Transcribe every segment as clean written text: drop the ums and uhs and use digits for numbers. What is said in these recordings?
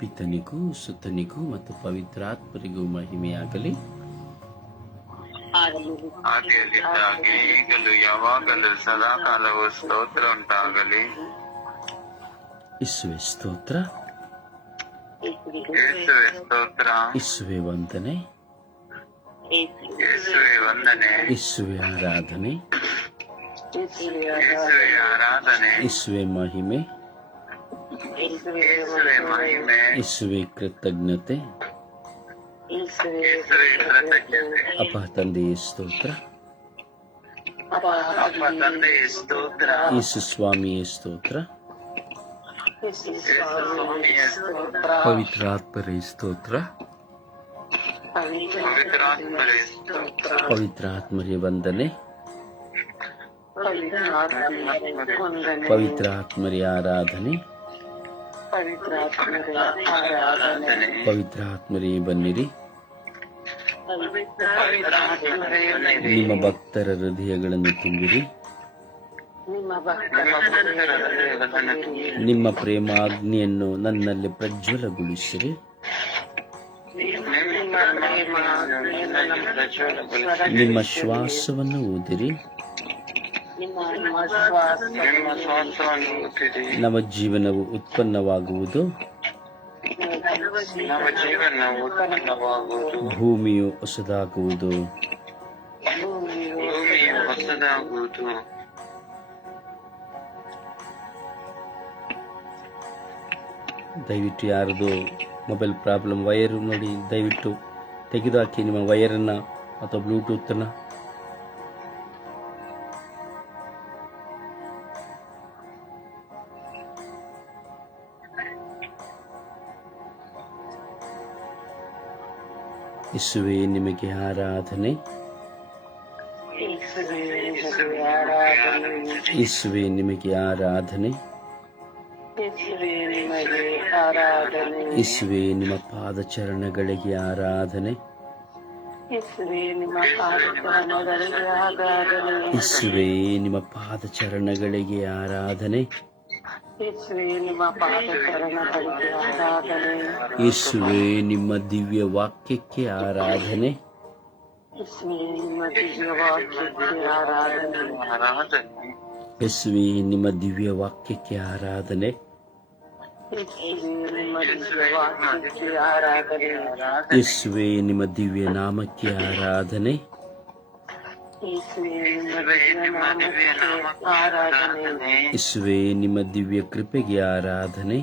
ಪಿತನಿಗೂ ಸುತನಿಗೂ ಮತ್ತು ಪವಿತ್ರಾತ್ಮರಿಗೂ ಮಹಿಮೆಯಾಗಲಿ. ಆದಿಯಲ್ಲಿದ್ದಾಗೆ ಈಗಲೂ ಯಾವಾಗಲೂ ಸದಾಕಾಲವೂ ಸ್ತೋತ್ರ ಉಂಟಾಗಲಿ. ಇಸುವೆ ಸ್ತೋತ್ರ, ಯೇಸುವೆ ಸ್ತೋತ್ರ, ಇಸುವೆ ವಂದನೆ, ಯೇಸುವೆ ವಂದನೆ, ಇಸುವೆ ಆರಾಧನೆ, ಯೇಸುವೆ ಆರಾಧನೆ, ಇಸುವೆ ಮಹಿಮೆ, ಯೇಸುವೆ ಮಹಿಮೆ, ಇಸುವೆ ಕೃತಜ್ಞತೆ. ಯೇಸುವೆ ಕೃತಜ್ಞತೆ. ಅಪ್ಪ ತಂದೆಯೇ ಸ್ತೋತ್ರ, ಅಪ್ಪ ತಂದೆಯೇ ಸ್ತೋತ್ರ, ಯೇಸು ಸ್ವಾಮಿಯೇ ಸ್ತೋತ್ರ, ಯೇಸು ಸ್ವಾಮಿಯೇ ಸ್ತೋತ್ರ, ಪವಿತ್ರಾತ್ಮರೇ ಸ್ತೋತ್ರ, ಪವಿತ್ರಾತ್ಮರೇ ಸ್ತೋತ್ರ, ಪವಿತ್ರಾತ್ಮರೇ ವಂದನೆ, ಪವಿತ್ರಾತ್ಮರೇ ವಂದನೆ, ಪವಿತ್ರಾತ್ಮರೇ ಆರಾಧನೆ, ಪವಿತ್ರಾತ್ಮರೇ ಆರಾಧನೆ, ಪವಿತ್ರಾತ್ಮರೇ ಬನ್ನಿರಿ. ಪವಿತ್ರಾತ್ಮರೇ ಬನ್ನಿರಿ. ನಿಮ್ಮ ಭಕ್ತರ ಹೃದಯಗಳನ್ನು ತುಂಬಿರಿ. ನಿಮ್ಮ ಭಕ್ತರ ಹೃದಯಗಳನ್ನು ತುಂಬಿರಿ. ನಿಮ್ಮ ಪ್ರೇಮಾಗ್ನಿಯನ್ನು ನನ್ನಲ್ಲಿ ಪ್ರಜ್ವಲಗೊಳಿಸಿರಿ. ನಿಮ್ಮ ಪ್ರೇಮಾಗ್ನಿಯನ್ನು ಪ್ರಜ್ವಲಗೊಳಿಸಿರಿ. ನಿಮ್ಮ ಶ್ವಾಸವನ್ನು ಊದಿರಿ. ನಿಮ್ಮ ಶ್ವಾಸವನ್ನು ಊದಿರಿ. ನವ ಜೀವನವು ಉತ್ಪನ್ನವಾಗುವುದು. ನಮ್ಮ ಜೀವನ ಉತ್ಪನ್ನವಾಗುವುದು. ಭೂಮಿಯು ಹೊಸದಾಗುವುದು. ಭೂಮಿಯು ಹೊಸದಾಗುವುದು. ದಯವಿಟ್ಟು ಯಾರದು ಮೊಬೈಲ್ ಪ್ರಾಬ್ಲಮ್ ವೈರ್ ನೋಡಿ, ದಯವಿಟ್ಟು ತೆಗೆದುಹಾಕಿ ನಿಮ್ಮ ವೈರನ್ನು ಅಥವಾ ಬ್ಲೂಟೂತನ್ನು. ಯೇಸುವೇ ನಿಮಗೆ ಆರಾಧನೆ, ಯೇಸುವೇ ನಿಮಗೆ ಆರಾಧನೆ, ಯೇಸುವೇ ನಿಮ್ಮ ಪಾದಚರಣಗಳಿಗೆ ಆರಾಧನೆ, ಯೇಸುವೇ ನಿಮ್ಮ ಪಾದಚರಣಗಳಿಗೆ ಆರಾಧನೆ, ಯೇಸುವೇ ನಿಮ್ಮ ದಿವ್ಯ ವಾಕ್ಯಕ್ಕೆ ಆರಾಧನೆ, ಯೇಸುವೇ ನಿಮ್ಮ ದಿವ್ಯ ವಾಕ್ಯಕ್ಕೆ ಆರಾಧನೆ, ಯೇಸುವೇ ನಿಮ್ಮ ದಿವ್ಯ ನಾಮಕ್ಕೆ ಆರಾಧನೆ, ಯೇಸುವೇ ನಿಮ್ಮ ದಿವ್ಯ ಕೃಪೆಗೆ ಆರಾಧನೆ,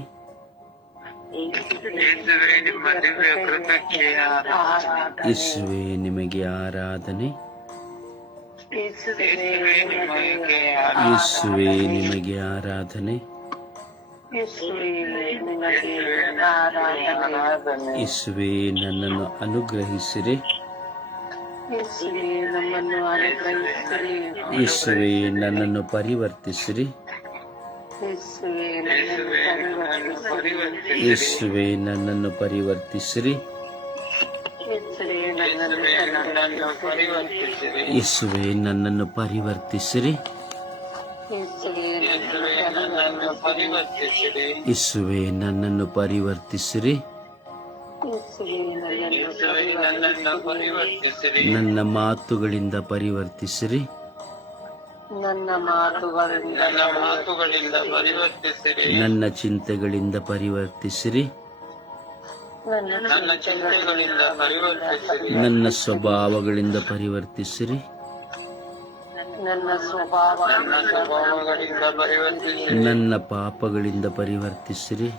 ಯೇಸುವೇ ನಿಮಗೆ ಆರಾಧನೆ, ಯೇಸುವೇ ನಿಮಗೆ ಆರಾಧನೆ, ಯೇಸುವೇ ನನ್ನನ್ನು ಅನುಗ್ರಹಿಸಿರಿ, ಯೇಸುವೇ ನನ್ನನ್ನು ಪರಿವರ್ತಿಸಿರಿ, ಯೇಸುವೇ ನನ್ನನ್ನು ಪರಿವರ್ತಿಸಿರಿ, ಯೇಸುವೇ ನನ್ನನ್ನು ಪರಿವರ್ತಿಸಿರಿ, ಯೇಸುವೇ ನನ್ನನ್ನು ಪರಿವರ್ತಿಸಿರಿ, ನನ್ನ ಮಾತುಗಳಿಂದ ಪರಿವರ್ತಿಸಿರಿ, ನನ್ನ ಚಿಂತೆಗಳಿಂದ ಪರಿವರ್ತಿಸಿರಿ, ನನ್ನ ಸ್ವಭಾವಗಳಿಂದ ಪರಿವರ್ತಿಸಿರಿ, ನನ್ನ ಪಾಪಗಳಿಂದ ಪರಿವರ್ತಿಸಿರಿ,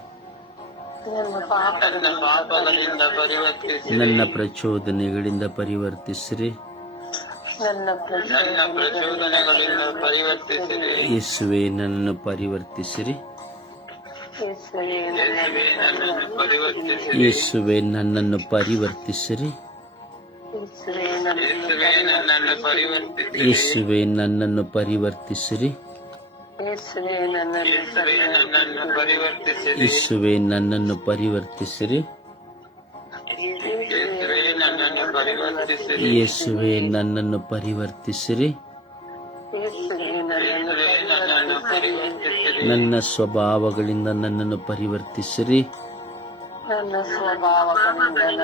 ನನ್ನ ಪ್ರಚೋದನೆಗಳಿಂದ ಪರಿವರ್ತಿಸಿರಿ, ಯೇಸುವೇ ನನ್ನನ್ನು ಪರಿವರ್ತಿಸಿರಿ, ಯೇಸುವೇ ನನ್ನನ್ನು ಪರಿವರ್ತಿಸಿರಿ, ಯೇಸುವೇ ನನ್ನನ್ನು ಪರಿವರ್ತಿಸಿರಿ, ಯೇಸುವೇ ನನ್ನನ್ನು ಪರಿವರ್ತಿಸಿರಿ, ಯೇಸುವೇ ನನ್ನನ್ನು ಪರಿವರ್ತಿಸಿರಿ, ನನ್ನ ಸ್ವಭಾವಗಳಿಂದ ನನ್ನನ್ನು ಪರಿವರ್ತಿಸಿರಿ, ನನ್ನ ಸ್ವಭಾವಗಳಿಂದ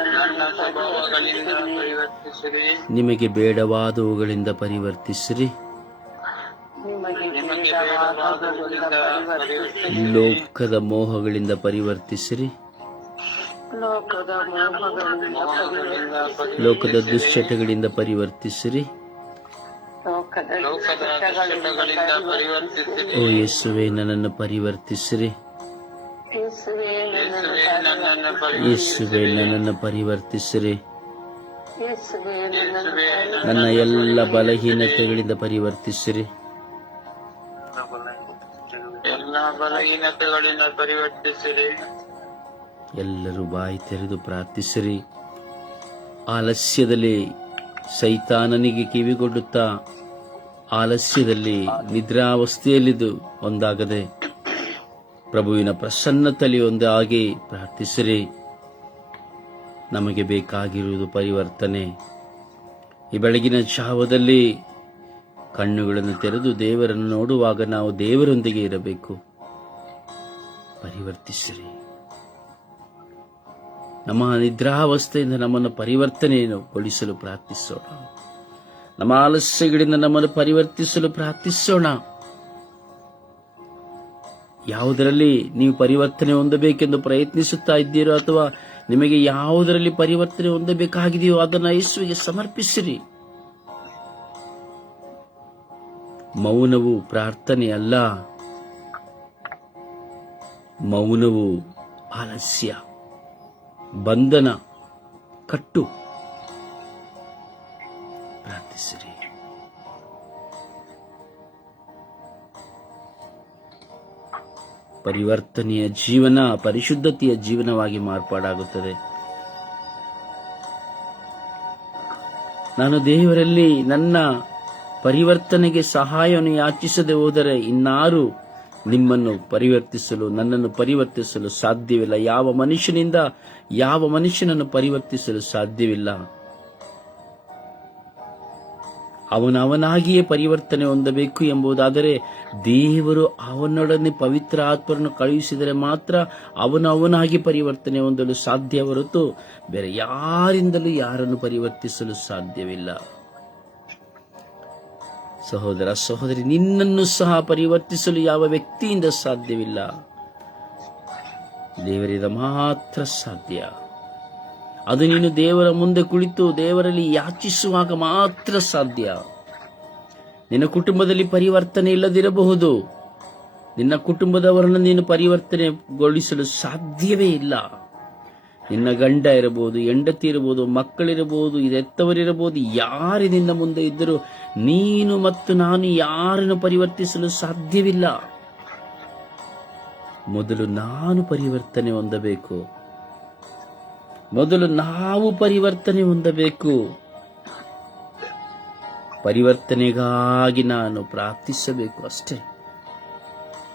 ಪರಿವರ್ತಿಸಿರಿ. ನಿಮಗೆ ಬೇಡವಾದವುಗಳಿಂದ ಪರಿವರ್ತಿಸಿರಿ. ಲೋಕದ ಮೋಹಗಳಿಂದ ಪರಿವರ್ತಿಸಿರಿ. ಲೋಕದ ದುಶ್ಚಟಗಳಿಂದ ಪರಿವರ್ತಿಸಿರಿ. ಓ ಯೇಸುವೆ, ನನ್ನನ್ನು ಪರಿವರ್ತಿಸಿರಿ. ಯೇಸುವೆ, ನನ್ನನ್ನು ಪರಿವರ್ತಿಸಿರಿ. ನನ್ನ ಎಲ್ಲ ಬಲಹೀನತೆಗಳಿಂದ ಪರಿವರ್ತಿಸಿರಿ. ಎಲ್ಲರೂ ಬಾಯಿ ತೆರೆದು ಪ್ರಾರ್ಥಿಸಿರಿ. ಆಲಸ್ಯದಲ್ಲಿ ಸೈತಾನನಿಗೆ ಕಿವಿಗೊಡುತ್ತಾ ಆಲಸ್ಯದಲ್ಲಿ ನಿದ್ರಾವಸ್ಥೆಯಲ್ಲಿದ್ದು ಒಂದಾಗದೆ ಪ್ರಭುವಿನ ಪ್ರಸನ್ನತೆಯಲ್ಲಿ ಒಂದಾಗಿ ಪ್ರಾರ್ಥಿಸಿರಿ. ನಮಗೆ ಬೇಕಾಗಿರುವುದು ಪರಿವರ್ತನೆ. ಈ ಬೆಳಗಿನ ಜಾವದಲ್ಲಿ ಕಣ್ಣುಗಳನ್ನು ತೆರೆದು ದೇವರನ್ನು ನೋಡುವಾಗ ನಾವು ದೇವರೊಂದಿಗೆ ಇರಬೇಕು. ಪರಿವರ್ತಿಸಿರಿ. ನಮ್ಮ ನಿದ್ರಾವಸ್ಥೆಯಿಂದ ನಮ್ಮನ್ನು ಪರಿವರ್ತನೆಗೊಳಿಸಲು ಪ್ರಾರ್ಥಿಸೋಣ. ನಮ್ಮ ಆಲಸ್ಯಗಳಿಂದ ನಮ್ಮನ್ನು ಪರಿವರ್ತಿಸಲು ಪ್ರಾರ್ಥಿಸೋಣ. ಯಾವುದರಲ್ಲಿ ನೀವು ಪರಿವರ್ತನೆ ಹೊಂದಬೇಕೆಂದು ಪ್ರಯತ್ನಿಸುತ್ತಾ ಇದ್ದೀರೋ ಅಥವಾ ನಿಮಗೆ ಯಾವುದರಲ್ಲಿ ಪರಿವರ್ತನೆ ಹೊಂದಬೇಕಾಗಿದೆಯೋ ಅದನ್ನು ಯೇಸುವಿಗೆ ಸಮರ್ಪಿಸಿರಿ. ಮೌನವು ಪ್ರಾರ್ಥನೆಯಲ್ಲ. ಮೌನವು ಆಲಸ್ಯ, ಬಂಧನ, ಕಟ್ಟು. ಪ್ರಾರ್ಥಿಸಿರಿ. ಪರಿವರ್ತನೆಯ ಜೀವನ ಪರಿಶುದ್ಧತೆಯ ಜೀವನವಾಗಿ ಮಾರ್ಪಾಡಾಗುತ್ತದೆ. ನಾನು ದೇವರಲ್ಲಿ ನನ್ನ ಪರಿವರ್ತನೆಗೆ ಸಹಾಯವನ್ನು ಯಾಚಿಸದೆ ಹೋದರೆ ಇನ್ನಾರು ನಿಮ್ಮನ್ನು ಪರಿವರ್ತಿಸಲು, ನನ್ನನ್ನು ಪರಿವರ್ತಿಸಲು ಸಾಧ್ಯವಿಲ್ಲ. ಯಾವ ಮನುಷ್ಯನನ್ನು ಪರಿವರ್ತಿಸಲು ಸಾಧ್ಯವಿಲ್ಲ. ಅವನಾಗಿಯೇ ಪರಿವರ್ತನೆ ಹೊಂದಬೇಕು ಎಂಬುದಾದರೆ ದೇವರು ಅವನೊಡನೆ ಪವಿತ್ರ ಆತ್ಮರನ್ನು ಕಳುಹಿಸಿದರೆ ಮಾತ್ರ ಅವನಾಗಿ ಪರಿವರ್ತನೆ ಹೊಂದಲು ಸಾಧ್ಯ ಹೊರತು ಬೇರೆ ಯಾರಿಂದಲೂ ಯಾರನ್ನು ಪರಿವರ್ತಿಸಲು ಸಾಧ್ಯವಿಲ್ಲ. ಸಹೋದರ ಸಹೋದರಿ, ನಿನ್ನನ್ನು ಸಹ ಪರಿವರ್ತಿಸಲು ಯಾವ ವ್ಯಕ್ತಿಯಿಂದ ಸಾಧ್ಯವಿಲ್ಲ. ದೇವರಿಂದ ಮಾತ್ರ ಸಾಧ್ಯ. ಅದು ನೀನು ದೇವರ ಮುಂದೆ ಕುಳಿತು ದೇವರಲ್ಲಿ ಯಾಚಿಸುವಾಗ ಮಾತ್ರ ಸಾಧ್ಯ. ನಿನ್ನ ಕುಟುಂಬದಲ್ಲಿ ಪರಿವರ್ತನೆ ಇಲ್ಲದಿರಬಹುದು. ನಿನ್ನ ಕುಟುಂಬದವರನ್ನು ನೀನು ಪರಿವರ್ತನೆಗೊಳಿಸಲು ಸಾಧ್ಯವೇ ಇಲ್ಲ. ನಿನ್ನ ಗಂಡ ಇರಬಹುದು, ಹೆಂಡತಿ ಇರಬಹುದು, ಮಕ್ಕಳಿರಬಹುದು, ಇದೆತ್ತವರಿರಬಹುದು, ಯಾರು ನಿನ್ನ ಮುಂದೆ ಇದ್ದರೂ ನೀನು ಮತ್ತು ನಾನು ಯಾರನ್ನು ಪರಿವರ್ತಿಸಲು ಸಾಧ್ಯವಿಲ್ಲ. ಮೊದಲು ನಾನು ಪರಿವರ್ತನೆ ಹೊಂದಬೇಕು. ಮೊದಲು ನಾವು ಪರಿವರ್ತನೆ ಹೊಂದಬೇಕು. ಪರಿವರ್ತನೆಗಾಗಿ ನಾನು ಪ್ರಾರ್ಥಿಸಬೇಕು ಅಷ್ಟೇ.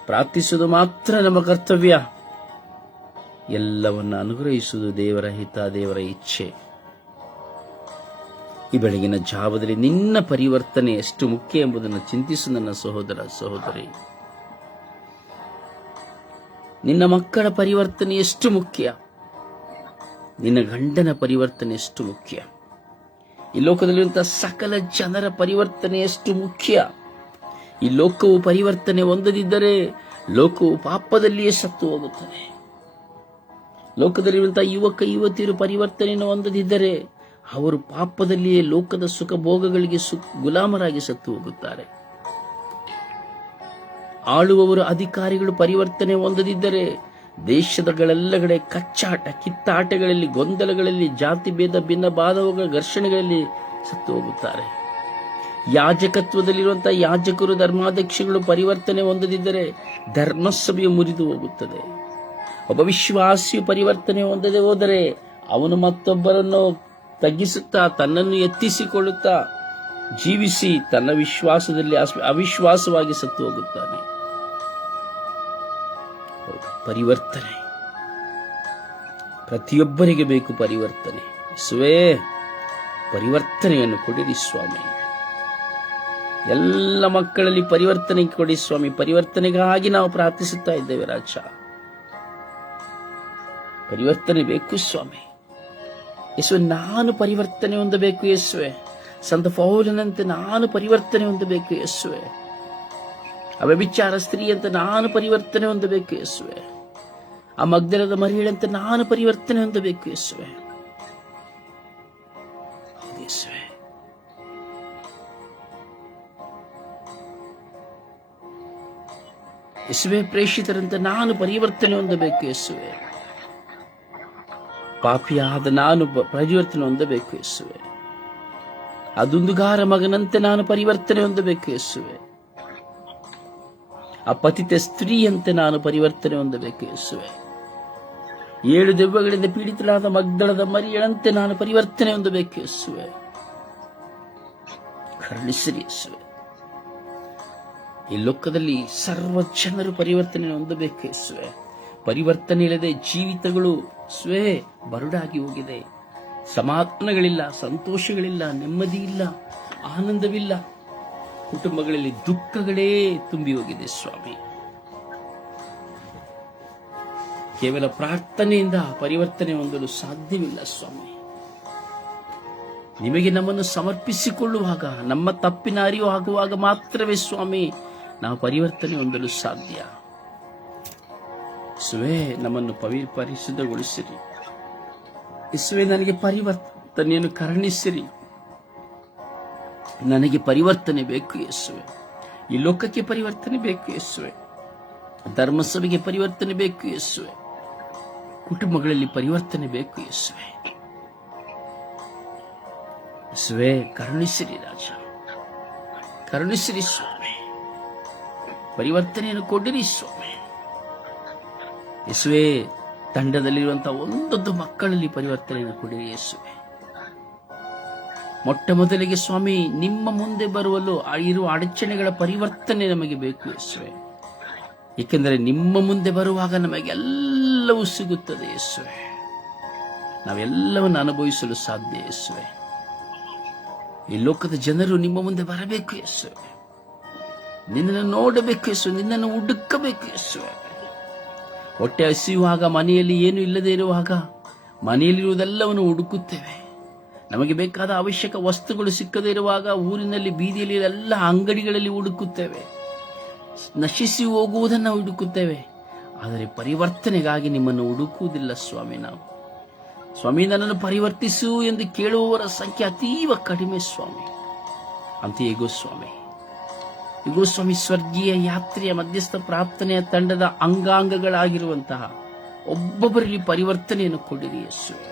ಪ್ರಾರ್ಥಿಸುವುದು ಮಾತ್ರ ನಮ್ಮ ಕರ್ತವ್ಯ. ಎಲ್ಲವನ್ನು ಅನುಗ್ರಹಿಸುವುದು ದೇವರ ಹಿತ, ದೇವರ ಇಚ್ಛೆ. ಈ ಬೆಳಗಿನ ಜಾವದಲ್ಲಿ ನಿನ್ನ ಪರಿವರ್ತನೆ ಎಷ್ಟು ಮುಖ್ಯ ಎಂಬುದನ್ನು ಚಿಂತಿಸು ನನ್ನ ಸಹೋದರ ಸಹೋದರಿ. ನಿನ್ನ ಮಕ್ಕಳ ಪರಿವರ್ತನೆ ಎಷ್ಟು ಮುಖ್ಯ. ನಿನ್ನ ಗಂಡನ ಪರಿವರ್ತನೆ ಎಷ್ಟು ಮುಖ್ಯ. ಈ ಲೋಕದಲ್ಲಿರುವಂತಹ ಸಕಲ ಜನರ ಪರಿವರ್ತನೆ ಎಷ್ಟು ಮುಖ್ಯ. ಈ ಲೋಕವು ಪರಿವರ್ತನೆ ಹೊಂದದಿದ್ದರೆ ಲೋಕವು ಪಾಪದಲ್ಲಿಯೇ ಸತ್ತು ಹೋಗುತ್ತದೆ. ಲೋಕದಲ್ಲಿರುವಂತಹ ಯುವಕ ಯುವತಿಯರು ಪರಿವರ್ತನೆಯನ್ನು ಹೊಂದದಿದ್ದರೆ ಅವರು ಪಾಪದಲ್ಲಿಯೇ ಲೋಕದ ಸುಖ ಭೋಗಗಳಿಗೆ ಗುಲಾಮರಾಗಿ ಸತ್ತು ಹೋಗುತ್ತಾರೆ. ಆಳುವವರು ಅಧಿಕಾರಿಗಳು ಪರಿವರ್ತನೆ ಹೊಂದದಿದ್ದರೆ ದೇಶದಗಳೆಲ್ಲಗಡೆ ಕಚ್ಚಾಟ, ಕಿತ್ತಾಟಗಳಲ್ಲಿ, ಗೊಂದಲಗಳಲ್ಲಿ, ಜಾತಿ ಭೇದ, ಭಿನ್ನ ಭಾವಗಳ ಘರ್ಷಣೆಗಳಲ್ಲಿ ಸತ್ತು ಹೋಗುತ್ತಾರೆ. ಯಾಜಕತ್ವದಲ್ಲಿರುವಂತಹ ಯಾಜಕರು, ಧರ್ಮಾಧ್ಯಕ್ಷಗಳು ಪರಿವರ್ತನೆ ಹೊಂದದಿದ್ದರೆ ಧರ್ಮಸಭೆಯು ಮುರಿದು ಹೋಗುತ್ತದೆ. ಒಬ್ಬ ವಿಶ್ವಾಸಿಯು ಪರಿವರ್ತನೆ ಹೊಂದದೆ ಹೋದರೆ ಅವನು ಮತ್ತೊಬ್ಬರನ್ನು ತಗ್ಗಿಸುತ್ತಾ ತನ್ನನ್ನು ಎತ್ತಿಸಿಕೊಳ್ಳುತ್ತಾ ಜೀವಿಸಿ ತನ್ನ ವಿಶ್ವಾಸದಲ್ಲಿ ಅವಿಶ್ವಾಸವಾಗಿ ಸತ್ತು ಹೋಗುತ್ತಾನೆ. ಪರಿವರ್ತನೆ ಪ್ರತಿಯೊಬ್ಬರಿಗೆ ಬೇಕು. ಪರಿವರ್ತನೆ ಯೇಸುವೇ, ಪರಿವರ್ತನೆಯನ್ನು ಕೊಡಿರಿ ಸ್ವಾಮಿ. ಎಲ್ಲ ಮಕ್ಕಳಲ್ಲಿ ಪರಿವರ್ತನೆ ಕೊಡಿ ಸ್ವಾಮಿ. ಪರಿವರ್ತನೆಗಾಗಿ ನಾವು ಪ್ರಾರ್ಥಿಸುತ್ತಾ ಇದ್ದೇವೆ ರಾಜ. ಪರಿವರ್ತನೆ ಬೇಕು ಸ್ವಾಮಿ. ಯೇಸುವೆ, ನಾನು ಪರಿವರ್ತನೆ ಹೊಂದಬೇಕು ಯೇಸುವೆ. ಸಂತ ಪೌಲನಂತೆ ನಾನು ಪರಿವರ್ತನೆ ಹೊಂದಬೇಕು ಯೇಸುವೆ. ಅವ್ಯಭಿಚಾರ ಸ್ತ್ರೀಯಂತೆ ನಾನು ಪರಿವರ್ತನೆ ಹೊಂದಬೇಕು ಯೇಸುವೆ. ಆ ಮಗ್ದಲದ ಮರಿಯಳಂತೆ ನಾನು ಪರಿವರ್ತನೆ ಹೊಂದಬೇಕು ಯೇಸುವೆ. ಯೇಸುವೆ, ಯೇಸುವೆ, ಪ್ರೇಷಿತರಂತೆ ನಾನು ಪರಿವರ್ತನೆ ಹೊಂದಬೇಕು ಯೇಸುವೆ. ಪಾಪಿಯಾದ ನಾನು ಪರಿವರ್ತನೆ ಹೊಂದಬೇಕು ಯೇಸುವೆ. ಆ ದುಂದುಗಾರ ಮಗನಂತೆ ನಾನು ಪರಿವರ್ತನೆ ಹೊಂದಬೇಕು ಯೇಸುವೆ. ಆ ಪತಿತ ಸ್ತ್ರೀಯಂತೆ ನಾನು ಪರಿವರ್ತನೆ ಹೊಂದಬೇಕು ಯೇಸುವೆ. 7 ದೆವ್ವಗಳಿಂದ ಪೀಡಿತರಾದ ಮಗ್ದಲದ ಮರಿಯಳಂತೆ ನಾನು ಪರಿವರ್ತನೆ ಹೊಂದಬೇಕು ಯೇಸುವೆ. ಕರುಣಿಸಿರಿ ಯೇಸುವೆ. ಈ ಲೋಕದಲ್ಲಿ ಸರ್ವ ಜನರು ಪರಿವರ್ತನೆ ಹೊಂದಬೇಕು ಯೇಸುವೆ. ಪರಿವರ್ತನೆ ಇಲ್ಲದೆ ಜೀವಿತಗಳು ಸ್ವೇ ಬರುಡಾಗಿ ಹೋಗಿದೆ. ಸಮಾಧಾನಗಳಿಲ್ಲ, ಸಂತೋಷಗಳಿಲ್ಲ, ನೆಮ್ಮದಿ ಇಲ್ಲ, ಆನಂದವಿಲ್ಲ. ಕುಟುಂಬಗಳಲ್ಲಿ ದುಃಖಗಳೇ ತುಂಬಿ ಹೋಗಿದೆ ಸ್ವಾಮಿ. ಕೇವಲ ಪ್ರಾರ್ಥನೆಯಿಂದ ಪರಿವರ್ತನೆ ಹೊಂದಲು ಸಾಧ್ಯವಿಲ್ಲ ಸ್ವಾಮಿ. ನಿಮಗೆ ನಮ್ಮನ್ನು ಸಮರ್ಪಿಸಿಕೊಳ್ಳುವಾಗ, ನಮ್ಮ ತಪ್ಪಿನ ಅರಿವು ಆಗುವಾಗ ಮಾತ್ರವೇ ಸ್ವಾಮಿ ನಾವು ಪರಿವರ್ತನೆ ಹೊಂದಲು ಸಾಧ್ಯ. ಯೇಸುವೆ, ನಮ್ಮನ್ನು ಪರಿಶುದ್ಧಗೊಳಿಸಿರಿ. ಯೇಸುವೆ, ನನಗೆ ಪರಿವರ್ತನೆಯನ್ನು ಕರುಣಿಸಿರಿ. ನನಗೆ ಪರಿವರ್ತನೆ ಬೇಕು ಯೇಸುವೆ. ಈ ಲೋಕಕ್ಕೆ ಪರಿವರ್ತನೆ ಬೇಕು ಯೇಸುವೆ. ಧರ್ಮಸಭೆಗೆ ಪರಿವರ್ತನೆ ಬೇಕು ಯೇಸುವೆ. ಕುಟುಂಬಗಳಲ್ಲಿ ಪರಿವರ್ತನೆ ಬೇಕು ಯೇಸುವೆ. ಯೇಸುವೆ, ಕರುಣಿಸಿರಿ ರಾಜ, ಕರುಣಿಸಿರಿ ಸ್ವಾಮಿ. ಪರಿವರ್ತನೆಯನ್ನು ಕೊಡಿರಿ ಸ್ವಾಮಿ. ಯೇಸುವೆ, ತಂಡದಲ್ಲಿರುವಂತಹ ಒಂದೊಂದು ಮಕ್ಕಳಲ್ಲಿ ಪರಿವರ್ತನೆಯನ್ನು ಕೊಡಿರಿ ಯೇಸುವೆ. ಮೊಟ್ಟ ಮೊದಲಿಗೆ ಸ್ವಾಮಿ, ನಿಮ್ಮ ಮುಂದೆ ಬರುವಲು ಇರುವ ಅಡಚಣೆಗಳ ಪರಿವರ್ತನೆ ನಮಗೆ ಬೇಕು ಯೇಸುವೆ. ಏಕೆಂದರೆ ನಿಮ್ಮ ಮುಂದೆ ಬರುವಾಗ ನಮಗೆಲ್ಲವೂ ಸಿಗುತ್ತದೆ ಯೇಸುವೆ. ನಾವೆಲ್ಲವನ್ನು ಅನುಭವಿಸಲು ಸಾಧ್ಯ ಯೇಸುವೆ. ಈ ಲೋಕದ ಜನರು ನಿಮ್ಮ ಮುಂದೆ ಬರಬೇಕು ಯೇಸುವೆ. ನಿನ್ನನ್ನು ನೋಡಬೇಕು ಯೇಸುವೆ. ನಿನ್ನನ್ನು ಹುಡುಕಬೇಕು ಯೇಸುವೆ. ಹೊಟ್ಟೆ ಹಸಿಯುವಾಗ, ಮನೆಯಲ್ಲಿ ಏನು ಇಲ್ಲದೆ ಇರುವಾಗ ಮನೆಯಲ್ಲಿರುವುದೆಲ್ಲವನ್ನು ಹುಡುಕುತ್ತೇವೆ. ನಮಗೆ ಬೇಕಾದ ಅವಶ್ಯಕ ವಸ್ತುಗಳು ಸಿಕ್ಕದೇ ಇರುವಾಗ ಊರಿನಲ್ಲಿ, ಬೀದಿಯಲ್ಲಿ ಎಲ್ಲ ಅಂಗಡಿಗಳಲ್ಲಿ ಹುಡುಕುತ್ತೇವೆ. ನಶಿಸಿ ಹೋಗುವುದನ್ನು ಹುಡುಕುತ್ತೇವೆ. ಆದರೆ ಪರಿವರ್ತನೆಗಾಗಿ ನಿಮ್ಮನ್ನು ಹುಡುಕುವುದಿಲ್ಲ ಸ್ವಾಮಿ. ನಾವು ಸ್ವಾಮಿ, ನನ್ನನ್ನು ಪರಿವರ್ತಿಸು ಎಂದು ಕೇಳುವವರ ಸಂಖ್ಯೆ ಅತೀವ ಕಡಿಮೆ ಸ್ವಾಮಿ. ಅಂತೆಯೇಗೋ ಸ್ವಾಮಿ, ಈಗೋ ಸ್ವಾಮಿ, ಸ್ವರ್ಗೀಯ ಯಾತ್ರೆಯ ಮಧ್ಯಸ್ಥ ಪ್ರಾರ್ಥನೆಯ ತಂಡದ ಅಂಗಾಂಗಗಳಾಗಿರುವಂತಹ ಒಬ್ಬೊಬ್ಬರಲ್ಲಿ ಪರಿವರ್ತನೆಯನ್ನು ಕೊಡಿರಿ ಯೇಸುವೆ.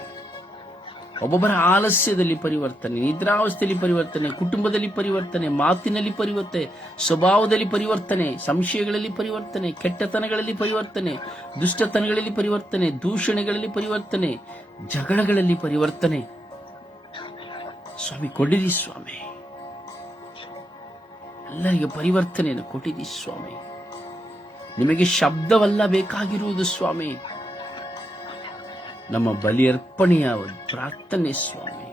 ಒಬ್ಬೊಬ್ಬರ ಆಲಸ್ಯದಲ್ಲಿ ಪರಿವರ್ತನೆ, ನಿದ್ರಾವಸ್ಥೆಯಲ್ಲಿ ಪರಿವರ್ತನೆ, ಕುಟುಂಬದಲ್ಲಿ ಪರಿವರ್ತನೆ, ಮಾತಿನಲ್ಲಿ ಪರಿವರ್ತನೆ, ಸ್ವಭಾವದಲ್ಲಿ ಪರಿವರ್ತನೆ, ಸಂಶಯಗಳಲ್ಲಿ ಪರಿವರ್ತನೆ, ಕೆಟ್ಟತನಗಳಲ್ಲಿ ಪರಿವರ್ತನೆ, ದುಷ್ಟತನಗಳಲ್ಲಿ ಪರಿವರ್ತನೆ, ದೂಷಣೆಗಳಲ್ಲಿ ಪರಿವರ್ತನೆ, ಜಗಳಗಳಲ್ಲಿ ಪರಿವರ್ತನೆ ಸ್ವಾಮಿ ಕೊಡಿರಿ ಸ್ವಾಮಿ. ಎಲ್ಲರಿಗೆ ಪರಿವರ್ತನೆಯನ್ನು ಕೊಟ್ಟಿರಿ ಸ್ವಾಮಿ. ನಿಮಗೆ ಶಬ್ದವಲ್ಲ ಬೇಕಾಗಿರುವುದು ಸ್ವಾಮಿ, ನಮ್ಮ ಬಲಿಯರ್ಪಣೆಯ ಪ್ರಾರ್ಥನೆ ಸ್ವಾಮಿ.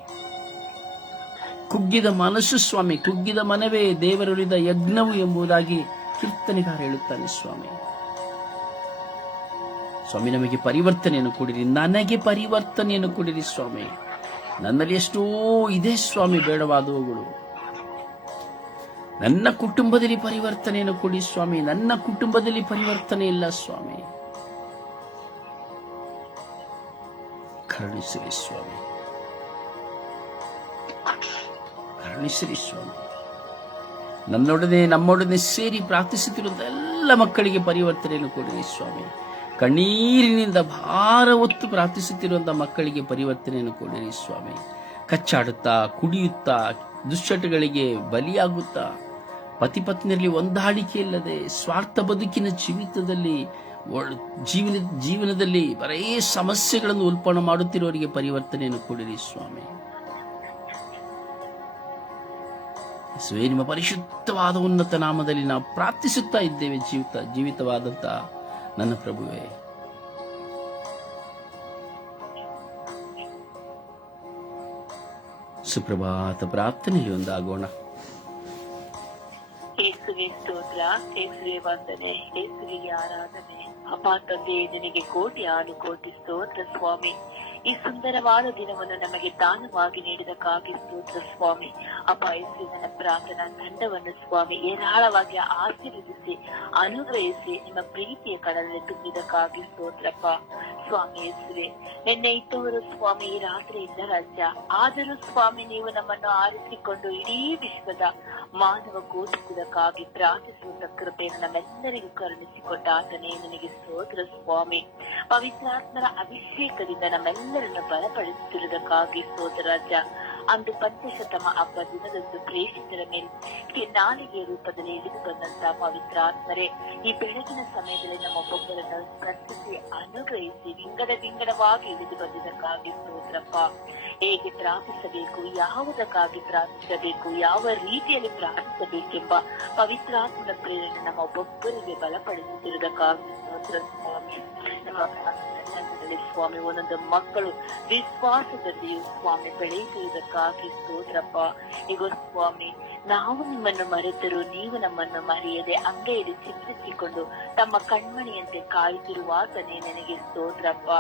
ಕುಗ್ಗಿದ ಮನಸ್ಸು ಸ್ವಾಮಿ, ಕುಗ್ಗಿದ ಮನವೇ ದೇವರುಳಿದ ಯಜ್ಞವು ಎಂಬುದಾಗಿ ಕೀರ್ತನೆಗಾರ ಹೇಳುತ್ತಾನೆ ಸ್ವಾಮಿ. ಸ್ವಾಮಿ, ನಮಗೆ ಪರಿವರ್ತನೆಯನ್ನು ಕೊಡಿರಿ, ನನಗೆ ಪರಿವರ್ತನೆಯನ್ನು ಕೊಡಿರಿ ಸ್ವಾಮಿ. ನನ್ನಲ್ಲಿ ಎಷ್ಟೋ ಇದೆ ಸ್ವಾಮಿ ಬೇಡವಾದವುಗಳು. ನನ್ನ ಕುಟುಂಬದಲ್ಲಿ ಪರಿವರ್ತನೆಯನ್ನು ಕೊಡಿ ಸ್ವಾಮಿ. ನನ್ನ ಕುಟುಂಬದಲ್ಲಿ ಪರಿವರ್ತನೆ ಇಲ್ಲ ಸ್ವಾಮಿ. ಕರುಣಿಸಿರಿ ಸ್ವಾಮಿ, ಕರುಣಿಸಿರಿ ಸ್ವಾಮಿ. ನಮ್ಮೊಡನೆ ಸೇರಿ ಪ್ರಾರ್ಥಿಸುತ್ತಿರುವಂತಹ ಎಲ್ಲ ಮಕ್ಕಳಿಗೆ ಪರಿವರ್ತನೆಯನ್ನು ಕೊಡಿರಿ ಸ್ವಾಮಿ. ಕಣ್ಣೀರಿನಿಂದ ಭಾರ ಹೊತ್ತು ಪ್ರಾರ್ಥಿಸುತ್ತಿರುವಂತಹ ಮಕ್ಕಳಿಗೆ ಪರಿವರ್ತನೆಯನ್ನು ಕೊಡಿರಿ ಸ್ವಾಮಿ. ಕಚ್ಚಾಡುತ್ತಾ, ಕುಡಿಯುತ್ತಾ, ದುಶ್ಚಟಗಳಿಗೆ ಬಲಿಯಾಗುತ್ತಾ, ಪತಿ ಪತ್ನಿಯಲ್ಲಿ ಹೊಂದಾಣಿಕೆ ಇಲ್ಲದೆ, ಸ್ವಾರ್ಥ ಬದುಕಿನ ಜೀವನದಲ್ಲಿ ಬರೇ ಸಮಸ್ಯೆಗಳನ್ನು ಉಲ್ಪಣ ಮಾಡುತ್ತಿರುವವರಿಗೆ ಪರಿವರ್ತನೆಯನ್ನು ಕೊಡಿರಿ ಸ್ವಾಮಿ. ಯೇಸುವೇ, ನಿಮ್ಮ ಪರಿಶುದ್ಧವಾದ ಉನ್ನತ ನಾಮದಲ್ಲಿ ನಾವು ಪ್ರಾರ್ಥಿಸುತ್ತಾ ಇದ್ದೇವೆ. ಜೀವಿತವಾದಂತ ನನ್ನ ಪ್ರಭುವೇ, ಸುಪ್ರಭಾತ ಪ್ರಾರ್ಥನೆಯಲ್ಲಿ ಒಂದಾಗೋಣ. ಯೇಸುವಿಗೆ ಸ್ತೋತ್ರ, ಯೇಸುವಿಗೆ ವಂದನೆ, ಯೇಸುವಿಗೆ ಆರಾಧನೆ. ಅಪ್ಪ ತಂದೆ, ನಿನಗೆ ಕೋಟಿ ಕೋಟಿ ಸ್ತೋತ್ರ ಸ್ವಾಮಿ. ಈ ಸುಂದರವಾದ ದಿನವನ್ನು ನಮಗೆ ದಾನವಾಗಿ ನೀಡಿದಕ್ಕಾಗಿ ಸ್ತೋತ್ರ ಸ್ವಾಮಿ. ಅಪ್ಪ ಯೇಸುವೆ, ನನ್ನ ಪ್ರಾರ್ಥನಾ ತಂಡವನ್ನು ಸ್ವಾಮಿ ಏರಾಳವಾಗಿ ಆಶೀರ್ವದಿಸಿ ಅನುಗ್ರಹಿಸಿ ನಿಮ್ಮ ಪ್ರೀತಿಯ ಕಡಲಲ್ಲಿ ತುಂಬಿದಕ್ಕಾಗಿ ಸ್ತೋತ್ರಪ್ಪ ಸ್ವಾಮಿ ಯೇಸುವೆ. ನಿನ್ನೆ ಇದ್ದವರು ಸ್ವಾಮಿ ಈ ರಾತ್ರಿ ಇಲ್ಲ ರಾಜ್ಯ, ಆದರೂ ಸ್ವಾಮಿ ನೀವು ನಮ್ಮನ್ನು ಆರಿಸಿಕೊಂಡು ಇಡೀ ವಿಶ್ವದ ಮಾನವ ಕೋಟಿಸುವುದಕ್ಕಾಗಿ ಪ್ರಾರ್ಥಿಸುವಂತ ಕೃಪೆಯನ್ನು ನಮ್ಮೆಲ್ಲರಿಗೂ ಕರುಣಿಸಿಕೊಟ್ಟ ಆತನೇ ನಿನಗೆ ಸ್ತೋತ್ರ ಸ್ವಾಮಿ. ಪವಿತ್ರಾತ್ಮರ ಅಭಿಷೇಕದಿಂದ ನಮ್ಮೆಲ್ಲರನ್ನು ಬಲಪಡಿಸುತ್ತಿರುವುದಕ್ಕಾಗಿ ಸ್ತೋತ್ರ ರಾಜ. ಅಂದು ಪಂಚಶತಮ ಹಬ್ಬ ದಿನದಂದು ಪ್ರೇಷಿತರ ಮೇಲೆ ನಾಲಿಗೆಯ ರೂಪದಲ್ಲಿ ಇಳಿದು ಬಂದಂತ ಪವಿತ್ರಾತ್ಮರೇ, ಈ ಬೆಳಗಿನ ಸಮಯದಲ್ಲಿ ನಮ್ಮ ಒಬ್ಬೊಬ್ಬರನ್ನು ಸ್ಪರ್ಶಿಸಿ ಅನುಗ್ರಹಿಸಿ ವಿಂಗಡವಾಗಿ ಇಳಿದು ಬಂದಿದ್ದಕ್ಕಾಗಿ ಸ್ತೋತ್ರಪ್ಪ. ಹೇಗೆ ಪ್ರಾರ್ಥಿಸಬೇಕು, ಯಾವುದಕ್ಕಾಗಿ ಪ್ರಾರ್ಥಿಸಬೇಕು, ಯಾವ ರೀತಿಯಲ್ಲಿ ಪ್ರಾರ್ಥಿಸಬೇಕೆಂಬ ಪವಿತ್ರಾತ್ಮನ ಪ್ರೇರಣೆ ನಮ್ಮ ಒಬ್ಬೊಬ್ಬರಿಗೆ ಬಲಪಡಿಸುತ್ತಿರುವುದಕ್ಕಾಗಿ ಸ್ತೋತ್ರ ಸ್ವಾಮಿ. ನಮ್ಮ ಪ್ರಾರ್ಥನೆಗಳಲ್ಲಿ ಸ್ವಾಮಿ ಒಂದೊಂದು ಮಕ್ಕಳು ವಿಶ್ವಾಸದಲ್ಲಿಯೂ ಸ್ವಾಮಿ ಬೆಳೆಯುವುದಕ್ಕಾಗಿ ಸ್ತೋತ್ರಪ್ಪ. ಈಗ ಸ್ವಾಮಿ, ನಾವು ನಿಮ್ಮನ್ನು ಮರೆತರು ನೀವು ನಮ್ಮನ್ನು ಮರೆಯದೆ ಅಂಗೈಯಲ್ಲಿ ಚಿತ್ರಿಸಿಕೊಂಡು ತಮ್ಮ ಕಣ್ಮಣಿಯಂತೆ ಕಾಯುತ್ತಿರುವಾತನೇ ನನಗೆ ಸ್ತೋತ್ರಪ್ಪ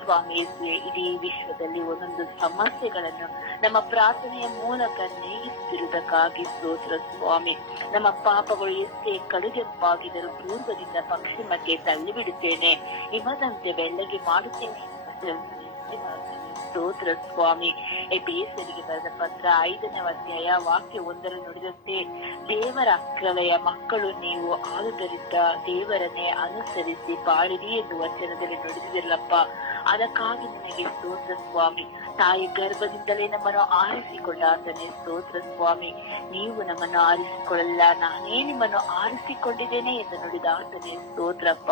ಸ್ವಾಮಿ ಯೇಸುವೆ. ಇಡೀ ವಿಶ್ವದಲ್ಲಿ ಒಂದೊಂದು ಸಮಸ್ಯೆಗಳನ್ನು ನಮ್ಮ ಪ್ರಾರ್ಥನೆಯ ಮೂಲಕ ನೀಗಿಸುತ್ತಿರುವುದಕ್ಕಾಗಿ ಸ್ತೋತ್ರ ಸ್ವಾಮಿ. ನಮ್ಮ ಪಾಪಗಳು ಎಷ್ಟೇ ಕಡುಗೆಂಪಾಗಿದ್ದರೂ ಪೂರ್ವದಿಂದ ಪಶ್ಚಿಮಕ್ಕೆ ತಳ್ಳಿಬಿಡುತ್ತೇನೆ, ಹಿಮದಂತೆ ಬೆಳ್ಳಗೆ ಮಾಡುತ್ತೇನೆ ಸ್ತೋತ್ರ ಸ್ವಾಮಿ. ಎಫೆಸರಿಗೆ ಬರೆದ ಪತ್ರ 5ನೇ ಅಧ್ಯಾಯ ವಾಕ್ಯ 1 ನುಡಿದಂತೆ, ದೇವರ ಅಕ್ಕಳೆಯ ಮಕ್ಕಳು ನೀವು ಆದುದರಿಂದ ದೇವರನ್ನೇ ಅನುಸರಿಸಿ ಬಾಳಿರಿ ಎಂದು ವಚನದಲ್ಲಿ ನುಡಿದಿರಲಪ್ಪ. ಅದಕ್ಕಾಗಿ ನನಗೆ ಸ್ತೋತ್ರ ಸ್ವಾಮಿ. ತಾಯಿ ಗರ್ಭದಿಂದಲೇ ನಮ್ಮನ್ನು ಆರಿಸಿಕೊಂಡಾತನೇ ಸ್ತೋತ್ರ ಸ್ವಾಮಿ. ನೀವು ನಮ್ಮನ್ನು ಆರಿಸಿಕೊಳ್ಳಲ್ಲ, ನಾನೇ ನಿಮ್ಮನ್ನು ಆರಿಸಿಕೊಂಡಿದ್ದೇನೆ ಎಂದು ನುಡಿದ ಆತನೇ ಸ್ತೋತ್ರಪ್ಪ.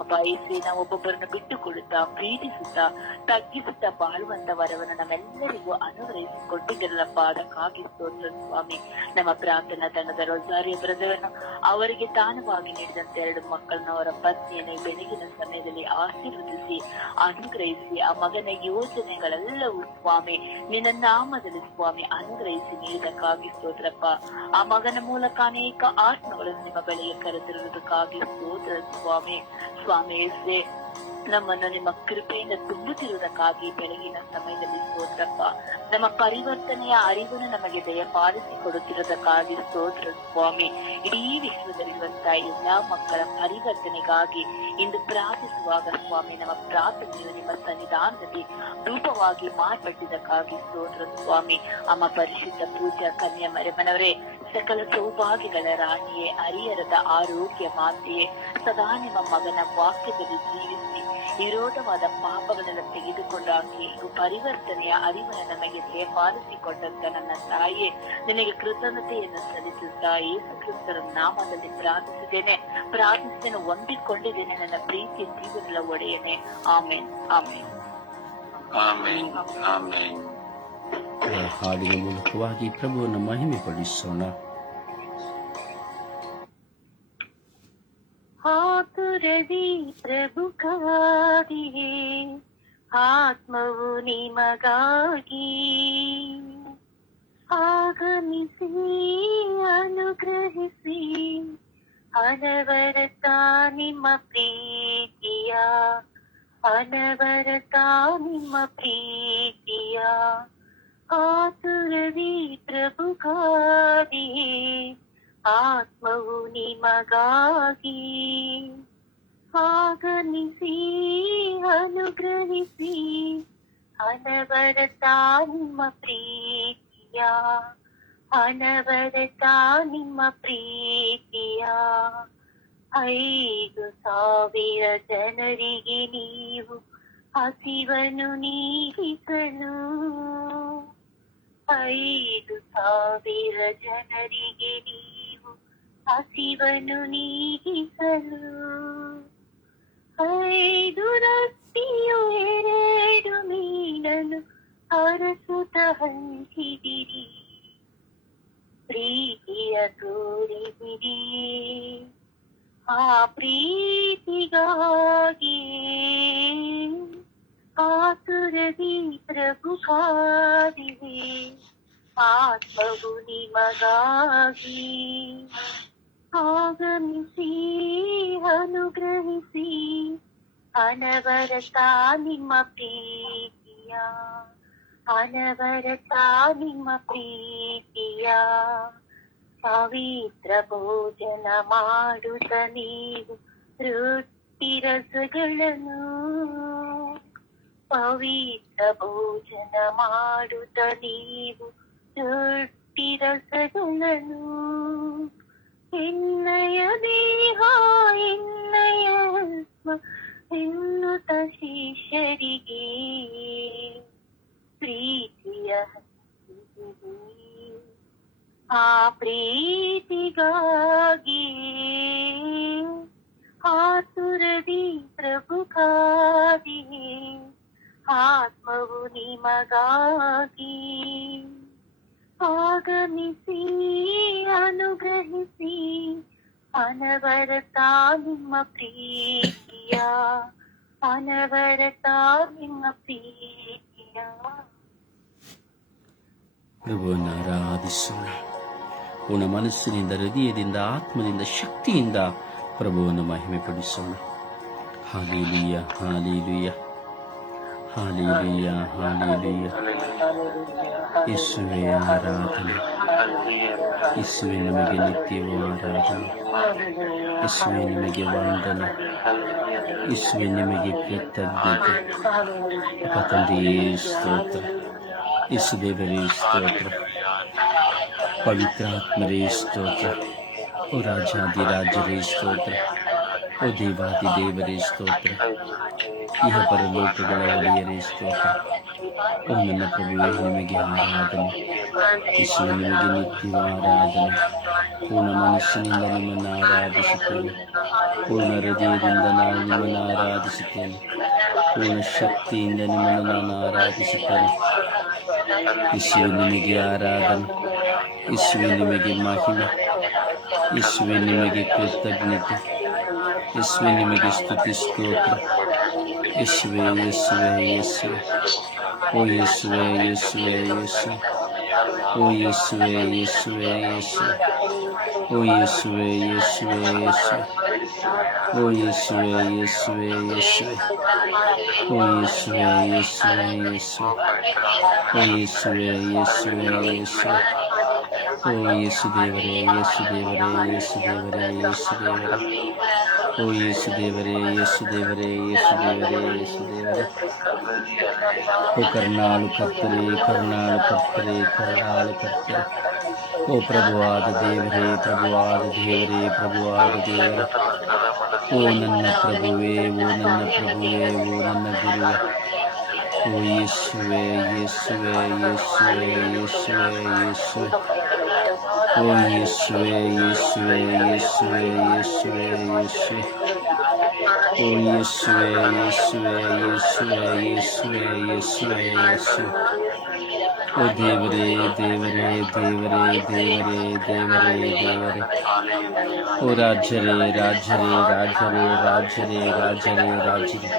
ಅಪ್ಪ ಯೇಸುವೆ, ನಾವು ಒಬ್ಬೊಬ್ಬರನ್ನು ಬಿಟ್ಟುಕೊಡುತ್ತಾ ಪ್ರೀತಿಸುತ್ತಾ ತಗ್ಗಿಸುತ್ತಾ ಬಾಳುವಂತ ವರವನ್ನು ನಮ್ಮೆಲ್ಲರಿಗೂ ಅನುಗ್ರಹಿಸಿಕೊಟ್ಟಿದ್ದಿರಲಪ್ಪ. ಅದಕ್ಕಾಗಿ ಸ್ತೋತ್ರ ಸ್ವಾಮಿ. ನಮ್ಮ ಪ್ರಾರ್ಥನಾ ತಂಡದ ರೊಜಾರಿಯ ಬ್ರದರನ್ನು ಅವರಿಗೆ ದಾನವಾಗಿ ನೀಡಿದಂತೆ 2 ಮಕ್ಕಳನ್ನು ಅವರ ಪತ್ನಿಯನ್ನು ಬೆಳಗಿನ ಸಮಯದಲ್ಲಿ ಆಶೀರ್ವದಿಸಿ ಅನುಗ್ರಹಿಸಿ ಆ ಮಗನ ಯೋಜನೆಗಳೆಲ್ಲವೂ ಸ್ವಾಮಿ ನಿನ್ನ ನಾಮದಲ್ಲಿ ಸ್ವಾಮಿ ಅನುಗ್ರಹಿಸಿ ನೀಡಿದಕ್ಕಾಗಿ ಸ್ತೋತ್ರಪ್ಪ. ಆ ಮಗನ ಮೂಲಕ ಅನೇಕ ಆತ್ಮಗಳನ್ನು ನಿಮ್ಮ ಬಳಿಗೆ ಕರೆದಿರುವುದಕ್ಕಾಗಿ ಸ್ತೋತ್ರ ಸ್ವಾಮಿ. ಸ್ವಾಮಿ ಯೇಸುವೆ, ನಮ್ಮನ್ನು ನಿಮ್ಮ ಕೃಪೆಯಿಂದ ತುಂಬುತ್ತಿರುವುದಕ್ಕಾಗಿ ಬೆಳಗಿನ ಸಮಯದಲ್ಲಿ ಸ್ತೋತ್ರಪ್ಪ. ನಮ್ಮ ಪರಿವರ್ತನೆಯ ಅರಿವನ್ನು ನಮಗೆ ದಯಪಾಲಿಸಿಕೊಡುತ್ತಿರುವುದಕ್ಕಾಗಿ ಸ್ತೋತ್ರ ಸ್ವಾಮಿ. ಇಡೀ ವಿಶ್ವದಲ್ಲಿರುವಂತಹ ಎಲ್ಲಾ ಮಕ್ಕಳ ಪರಿವರ್ತನೆಗಾಗಿ ಇಂದು ಪ್ರಾರ್ಥಿಸುವಾಗ ಸ್ವಾಮಿ, ನಮ್ಮ ಪ್ರಾರ್ಥನೆಯು ನಿಮ್ಮ ಸನ್ನಿಧಾನದಲ್ಲಿ ರೂಪವಾಗಿ ಮಾರ್ಪಟ್ಟಿದ್ದಕ್ಕಾಗಿ ಸ್ತೋತ್ರ ಸ್ವಾಮಿ. ಅಮ್ಮ ಪರಿಶುದ್ಧ ಪೂಜಾ ಕನ್ಯಾ ಮರೆಮನವರೇ, ಸಕಲ ಸೌಭಾಗ್ಯಗಳ ರಾಣಿಯೇ, ಹರಿಹರದ ಆರೋಗ್ಯ ಮಾತೆಯೇ, ಸದಾ ನಿಮ್ಮ ಮಗನ ವಾಕ್ಯದಲ್ಲಿ ಜೀವಿಸಿ ವಿರೋಧವಾದ ಪಾಪಗಳೆಲ್ಲ ತೆಗೆದುಕೊಂಡು ಹಾಕಿ ಪರಿವರ್ತನೆಯ ಅರಿವನ್ನು ನಮಗೆ ದಯಪಾಲಿಸಿಕೊಂಡಂತ ನನ್ನ ತಾಯಿಯೇ, ನಿನಗೆ ಕೃತಜ್ಞತೆಯನ್ನು ಸಲ್ಲಿಸುತ್ತಾ ಯೇಸು ಕ್ರಿಸ್ತರ ನಾಮದಲ್ಲಿ ಪ್ರಾರ್ಥಿಸಿದ್ದೇನೆ ಹೊಂದಿಕೊಂಡಿದ್ದೇನೆ ನನ್ನ ಪ್ರೀತಿಯ ಜೀವನದ ಒಡೆಯನೆ. ಆಮೇನ್ ಆಮೇನ್ ಆಮೇನ್ ಆಮೇನ್. ಹಾಡಿನ ಮೂಲಕವಾಗಿ ಪ್ರಭುವನ್ನು ಮಹಿಮೆ ಪಡಿಸೋಣ. ಆತುರದಿ ಪ್ರಭು ಕಾದಿದೆ, ಆತ್ಮವು ನಿಮಗಾಗಿ ಆಗಮಿಸಿ ಅನುಗ್ರಹಿಸಿ ಅನವರತ ನಿಮ್ಮ ಪ್ರೀತಿಯ, ಅನವರತ ನಿಮ್ಮ ಪ್ರೀತಿಯ. ಆತುರದಿ ಪ್ರಭು ಕಾದಿದೆ, ಆತ್ಮವು ನಿಮಗಾಗಿ ಆಗಮಿಸಿ ಅನುಗ್ರಹಿಸಿ ಅನವರತ ನಿಮ್ಮ ಪ್ರೀತಿಯ, ಅನವರತ ನಿಮ್ಮ ಪ್ರೀತಿಯ. 5,000 ಜನರಿಗೆ ನೀವು ಹಸಿವನ್ನು ನೀಗಿಸಲು, 5,000 ಜನರಿಗೆ ನೀವು ಹಸಿವನ್ನು ನೀಗಿಸಲು, 5 ರೊಟ್ಟಿಯು 2 ಮೀನನ್ನು ಅರಸುತ್ತ ಹಂಚಿದಿರಿ. ಪ್ರೀತಿಯ ತೋರಿದಿರಿ, ಆ ಪ್ರೀತಿಗಾಗಿ ಆತುರದಿ ಪ್ರಭು ಕಾದಿದೆ, ಆತ್ಮವು ನಿಮಗಾಗಿ. ಆಗಮಿಸಿ ಅನುಗ್ರಹಿಸಿ ಅನವರತ ನಿಮ್ಮ ಪ್ರೀತಿಯ, ಅನವರತ ನಿಮ್ಮ ಪ್ರೀತಿಯ ಪವಿತ್ರ ಭೋಜನ ಮಾಡುತ್ತ ನೀವು ರೊಟ್ಟಿ ರಸಗಳನ್ನು, ಪವಿತ್ರ ಭೋಜನ ಮಾಡುತ್ತ ನೀವು ರೊಟ್ಟಿ ರಸಗಳನ್ನು, ಎನ್ನಯ ದೇಹ ಎನ್ನಯ ಆತ್ಮ ಎನ್ನುತ್ತ ಶಿಷ್ಯರಿಗೆ ಪ್ರೀತಿಯ ಹಂಚಿದಿರಿ. ಆ ಪ್ರೀತಿಗಾಗಿ ಆತುರದಿ ಪ್ರಭು ಕಾದಿದೆ, ಆತ್ಮವು ನಿಮಗಾಗಿ. ಆಗಮಿಸಿ ಅನುಗ್ರಹಿಸಿ ಅನವರತ ನಿಮ್ಮ ಪ್ರೀತಿಯ, ಅನವರತ ನಿಮ್ಮ ಪ್ರೀತಿಯ. ಪ್ರಭುವನ್ನು ಆರಾಧಿಸೋಣ. ಪೂರ್ಣ ಮನಸ್ಸಿನಿಂದ, ಹೃದಯದಿಂದ, ಆತ್ಮದಿಂದ, ಶಕ್ತಿಯಿಂದ ಪ್ರಭುವನ್ನು ಮಹಿಮೆಪಡಿಸೋಣ. ಹಾಲೆಲೂಯ, ಹಾಲೆಲೂಯ, ಹಾಲೆಲೂಯ, ಹಾಲೆಲೂಯ. ಯೇಸುವೇ ಆರಾಧನೆ, ಯೇಸುವೇ ನಿಮಗೆ ನಿತ್ಯವೂ ಆರಾಧನೆ, ಯೇಸುವೇ ನಿಮಗೆ ವಂದನೆ, ಯೇಸುವೇ ನಿಮಗೆ ಕೃತಜ್ಞತೆ. ತಂದೆಯೇ ಸ್ತೋತ್ರ, ಯೇಸು ದೇವರೇ ಸ್ತೋತ್ರ, ಪವಿತ್ರಾತ್ಮರೇ ಸ್ತೋತ್ರ, ಓ ರಾಜಾದಿರಾಜರೇ ಸ್ತೋತ್ರ, ಓ ದೇವಾದಿ ದೇವರೇ ಸ್ತೋತ್ರ, ಇಹ ಪರಲೋಕಗಳ ಒಡೆಯರೇ ಸ್ತೋತ್ರ. ಓ ನನ್ನ ಪ್ರಭುವೇ ನಿಮಗೆ ಆರಾಧನೆ, ಯೇಸುವೆ ನಿಮಗೆ ನಿತ್ಯ ಆರಾಧನೆ. ಪೂರ್ಣ ಮನಸ್ಸಿನಿಂದ ನಿಮ್ಮನ್ನು ಆರಾಧಿಸುತ್ತೇನೆ, ಪೂರ್ಣ ಹೃದಯದಿಂದ ನಾನು ನಿಮ್ಮನ್ನು ಆರಾಧಿಸುತ್ತೇನೆ, ಪೂರ್ಣ ಶಕ್ತಿಯಿಂದ ನಿಮ್ಮನ್ನು ನಾನು ಆರಾಧಿಸುತ್ತೇನೆ. ಯೇಸುವೆ ನಿಮಗೆ ಆರಾಧನೆ, ಯೇಸುವೆ ನಿಮಗೆ ಮಹಿಮೆ, ಯೇಸುವೆ ನಿಮಗೆ ಕೃತಜ್ಞತೆ, ಯೇಸುವೆ ನಿಮಗೆ ಸ್ತುತಿ ಸ್ತೋತ್ರ. ಯೇಸುವೆ, ಯೇಸುವೆ, ಯೇಸುವೆ, ಓ ಯೇಸುವೆ, ಯೇಸುವೆ, ಯೇಸುವೆ, ಓ ಯೇಸುವೆ, ಯೇಸುವೆ, ಯೇಸುವೆ, ಓ ಯೇಸುವೆ, ಯೇಸುವೆ, ಯೇಸುವೆ, ಓ ಯೇಸುವೆ, ಯೇಸುವೆ, ಯೇಸುವೆ, ಓ ಯೇಸುವೆ, ಯೇಸುವೆ, ಯೇಸುವೆ, ಓ ಯೇಸುವೆ, ಯೇಸುವೆ, ಯೇಸುವೆ, ಓ ಯೇಸು ದೇವರೇ, ಯೇಸು ದೇವರೇ, ಯೇಸು ದೇವರೇ, ಯೇಸು ದೇವರೇ, ಓ ಯೇಸು ದೇವರೇ, ಯೇಸು ದೇವರೇ, ಯೇಸು ದೇವರೇ, ಯೇಸು ದೇವರೇ. ಓ ಕರುಣಾಳು ಕರ್ತರೇ, ಕರುಣಾಳು ಕರ್ತರೇ, ಕರುಣಾಳು ಕರ್ತರೇ. ಓ ಪ್ರಭುವಾದ ದೇವರೇ, ಪ್ರಭುವಾದ ದೇವರೇ, ಪ್ರಭುವಾದ ದೇವರೇ. ಓ ನನ್ನ ಪ್ರಭುವೇ, ಓ ನನ್ನ ಪ್ರಭುವೇ, ಓ ನನ್ನ ಗುರುವೇ. ಓ ಯೇಸುವೆ, ಯೇಸುವೆ, ಯೇಸುವೆ, ಯೇಸುವೆ, ಯೇಸುವೆ. ಓ ಯೇಸುವೆ, ಯೇಸುವೆ, ಯೇಸುವೆ, ಯೇಸುವೆ, ಯೇಸುವೆ. ಓ ಯೇಸುವೆ, ಯೇಸುವೆ, ಯೇಸುವೆ, ಯೇಸುವೆ, ಯೇಸುವೆ, ಯೇಸುವೆ. ಓ ದೇವರೇ, ದೇವರೇ, ದೇವರೇ, ದೇವರೇ, ದೇವರೇ, ದೇವರೇ. ಓ ರಾಜರೇ, ರಾಜರೇ, ರಾಜರೇ, ರಾಜರೇ, ರಾಜರೇ, ರಾಜರೇ.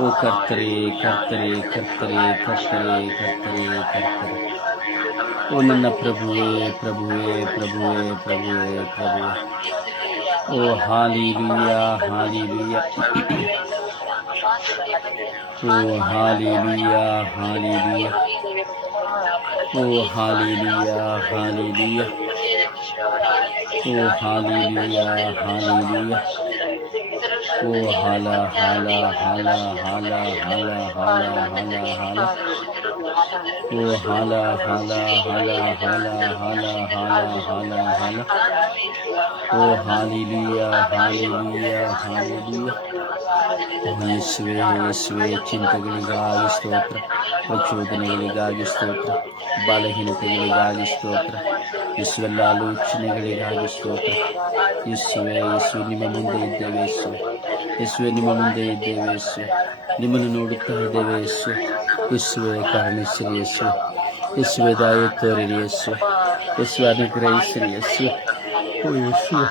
ಓ ಕರ್ತರೇ, ಕರ್ತರೇ, ಕರ್ತರೇ, ಕರ್ತರೇ, ಕರ್ತರೇ, ಕರ್ತರೇ. ಓ ನನ್ನ ಪ್ರಭುವೇ, ಪ್ರಭುವೇ, ಪ್ರಭುವೇ, ಪ್ರಭುವೇ, ಪ್ರಭುವೇ. ಓ ಹಾಲೆಲೂಯ, ಹಾಲೆಲೂಯ, ಓ ಹಾಲೆಲೂಯ, ಹಾಲೆಲೂಯ, ಓ ಹಾಲೆಲೂಯ, ಹಾಲೆಲೂಯ, ಓ ಹಾಲೆಲೂಯ, ಹಾಲೆಲೂಯ, ಓ ಹಾಲ ಹಾಲ ಹಾಲ ಹಾಲ ಹಾಲ ಹಾಲ ಹಾಲ ಹಾಲ, ಓ ಹಾಲ ಹಾಲ ಹಾಲ ಹಾಲ ಹಾಲ ಹಾಲ ಹಾಲ ಹಾಲ, ಓ ಹಾಲೆಲೂಯ, ಹಾಲೆಲೂಯ, ಹಾಲೆಲೂಯ. ಓ ಯೇಸುವೆ, ಯೇಸುವೆ, ಚಿಂತೆಗಳಿಗಾಗಿ ಸ್ತೋತ್ರ, ಪ್ರಚೋದನೆಗಳಿಗಾಗಿ ಸ್ತೋತ್ರ, ಬಲಹೀನತೆಗಳಿಗಾಗಿ ಸ್ತೋತ್ರ, ಯೇಸುವೆಲ್ಲ ಆಲೋಚನೆಗಳಿಗಾಗಿ ಸ್ತೋತ್ರ. ಯೇಸುವೆ, ಯೇಸುವೆ ನಿಮ್ಮ ಮುಂದೆ ಇದ್ದೇವೆ, ಯೇಸುವೆ, ಯೇಸುವೆ ನಿಮ್ಮ ಮುಂದೆ ಇದ್ದೇವೆ, ಯೇಸುವೆ ನಿಮ್ಮನ್ನು ನೋಡುತ್ತಾ ಇದ್ದೇವೆ, ಯೇಸುವೆ. ಯೇಸುವೆ ಕರುಣಿಸಿರಿ, ಯೇಸುವೆ, ಯೇಸುವೆ ದಯ ತೋರಿರಿ, ಯೇಸುವೆ, ಯೇಸುವೆ ಅನುಗ್ರಹಿಸಿರಿ, ಯೇಸುವೆ. ಓ ಯೇಸುವೆ,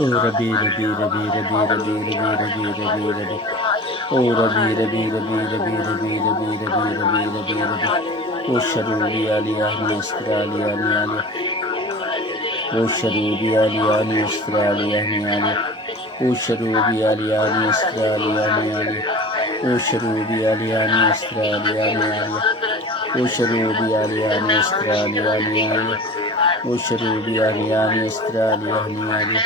ಓ ರಬಿ ರಬಿ ರಬಿ ರಬಿ ರಬಿ ರಬಿ ರಬಿ ರಬಿ ರಬಿ, ಓ ರಬಿ ರಬಿ ರಬಿ ರಬಿ ರಬಿ ರಬಿ ರಬಿ ರಬಿ ರಬಿ ರಬಿ, ಓ ಶರೂರಿ ಅಲಿಯಾ ಮಿಸ್ತ್ರ ಅಲಿಯಾ ನಿಯಾಲಿಯಾ, ಓ Usharubialiani Australiani Ali, Usharubialiani Australiani Ali, Usharubialiani Australiani Ali, Usharubialiani Australiani Ali, Usharubialiani Australiani Ali.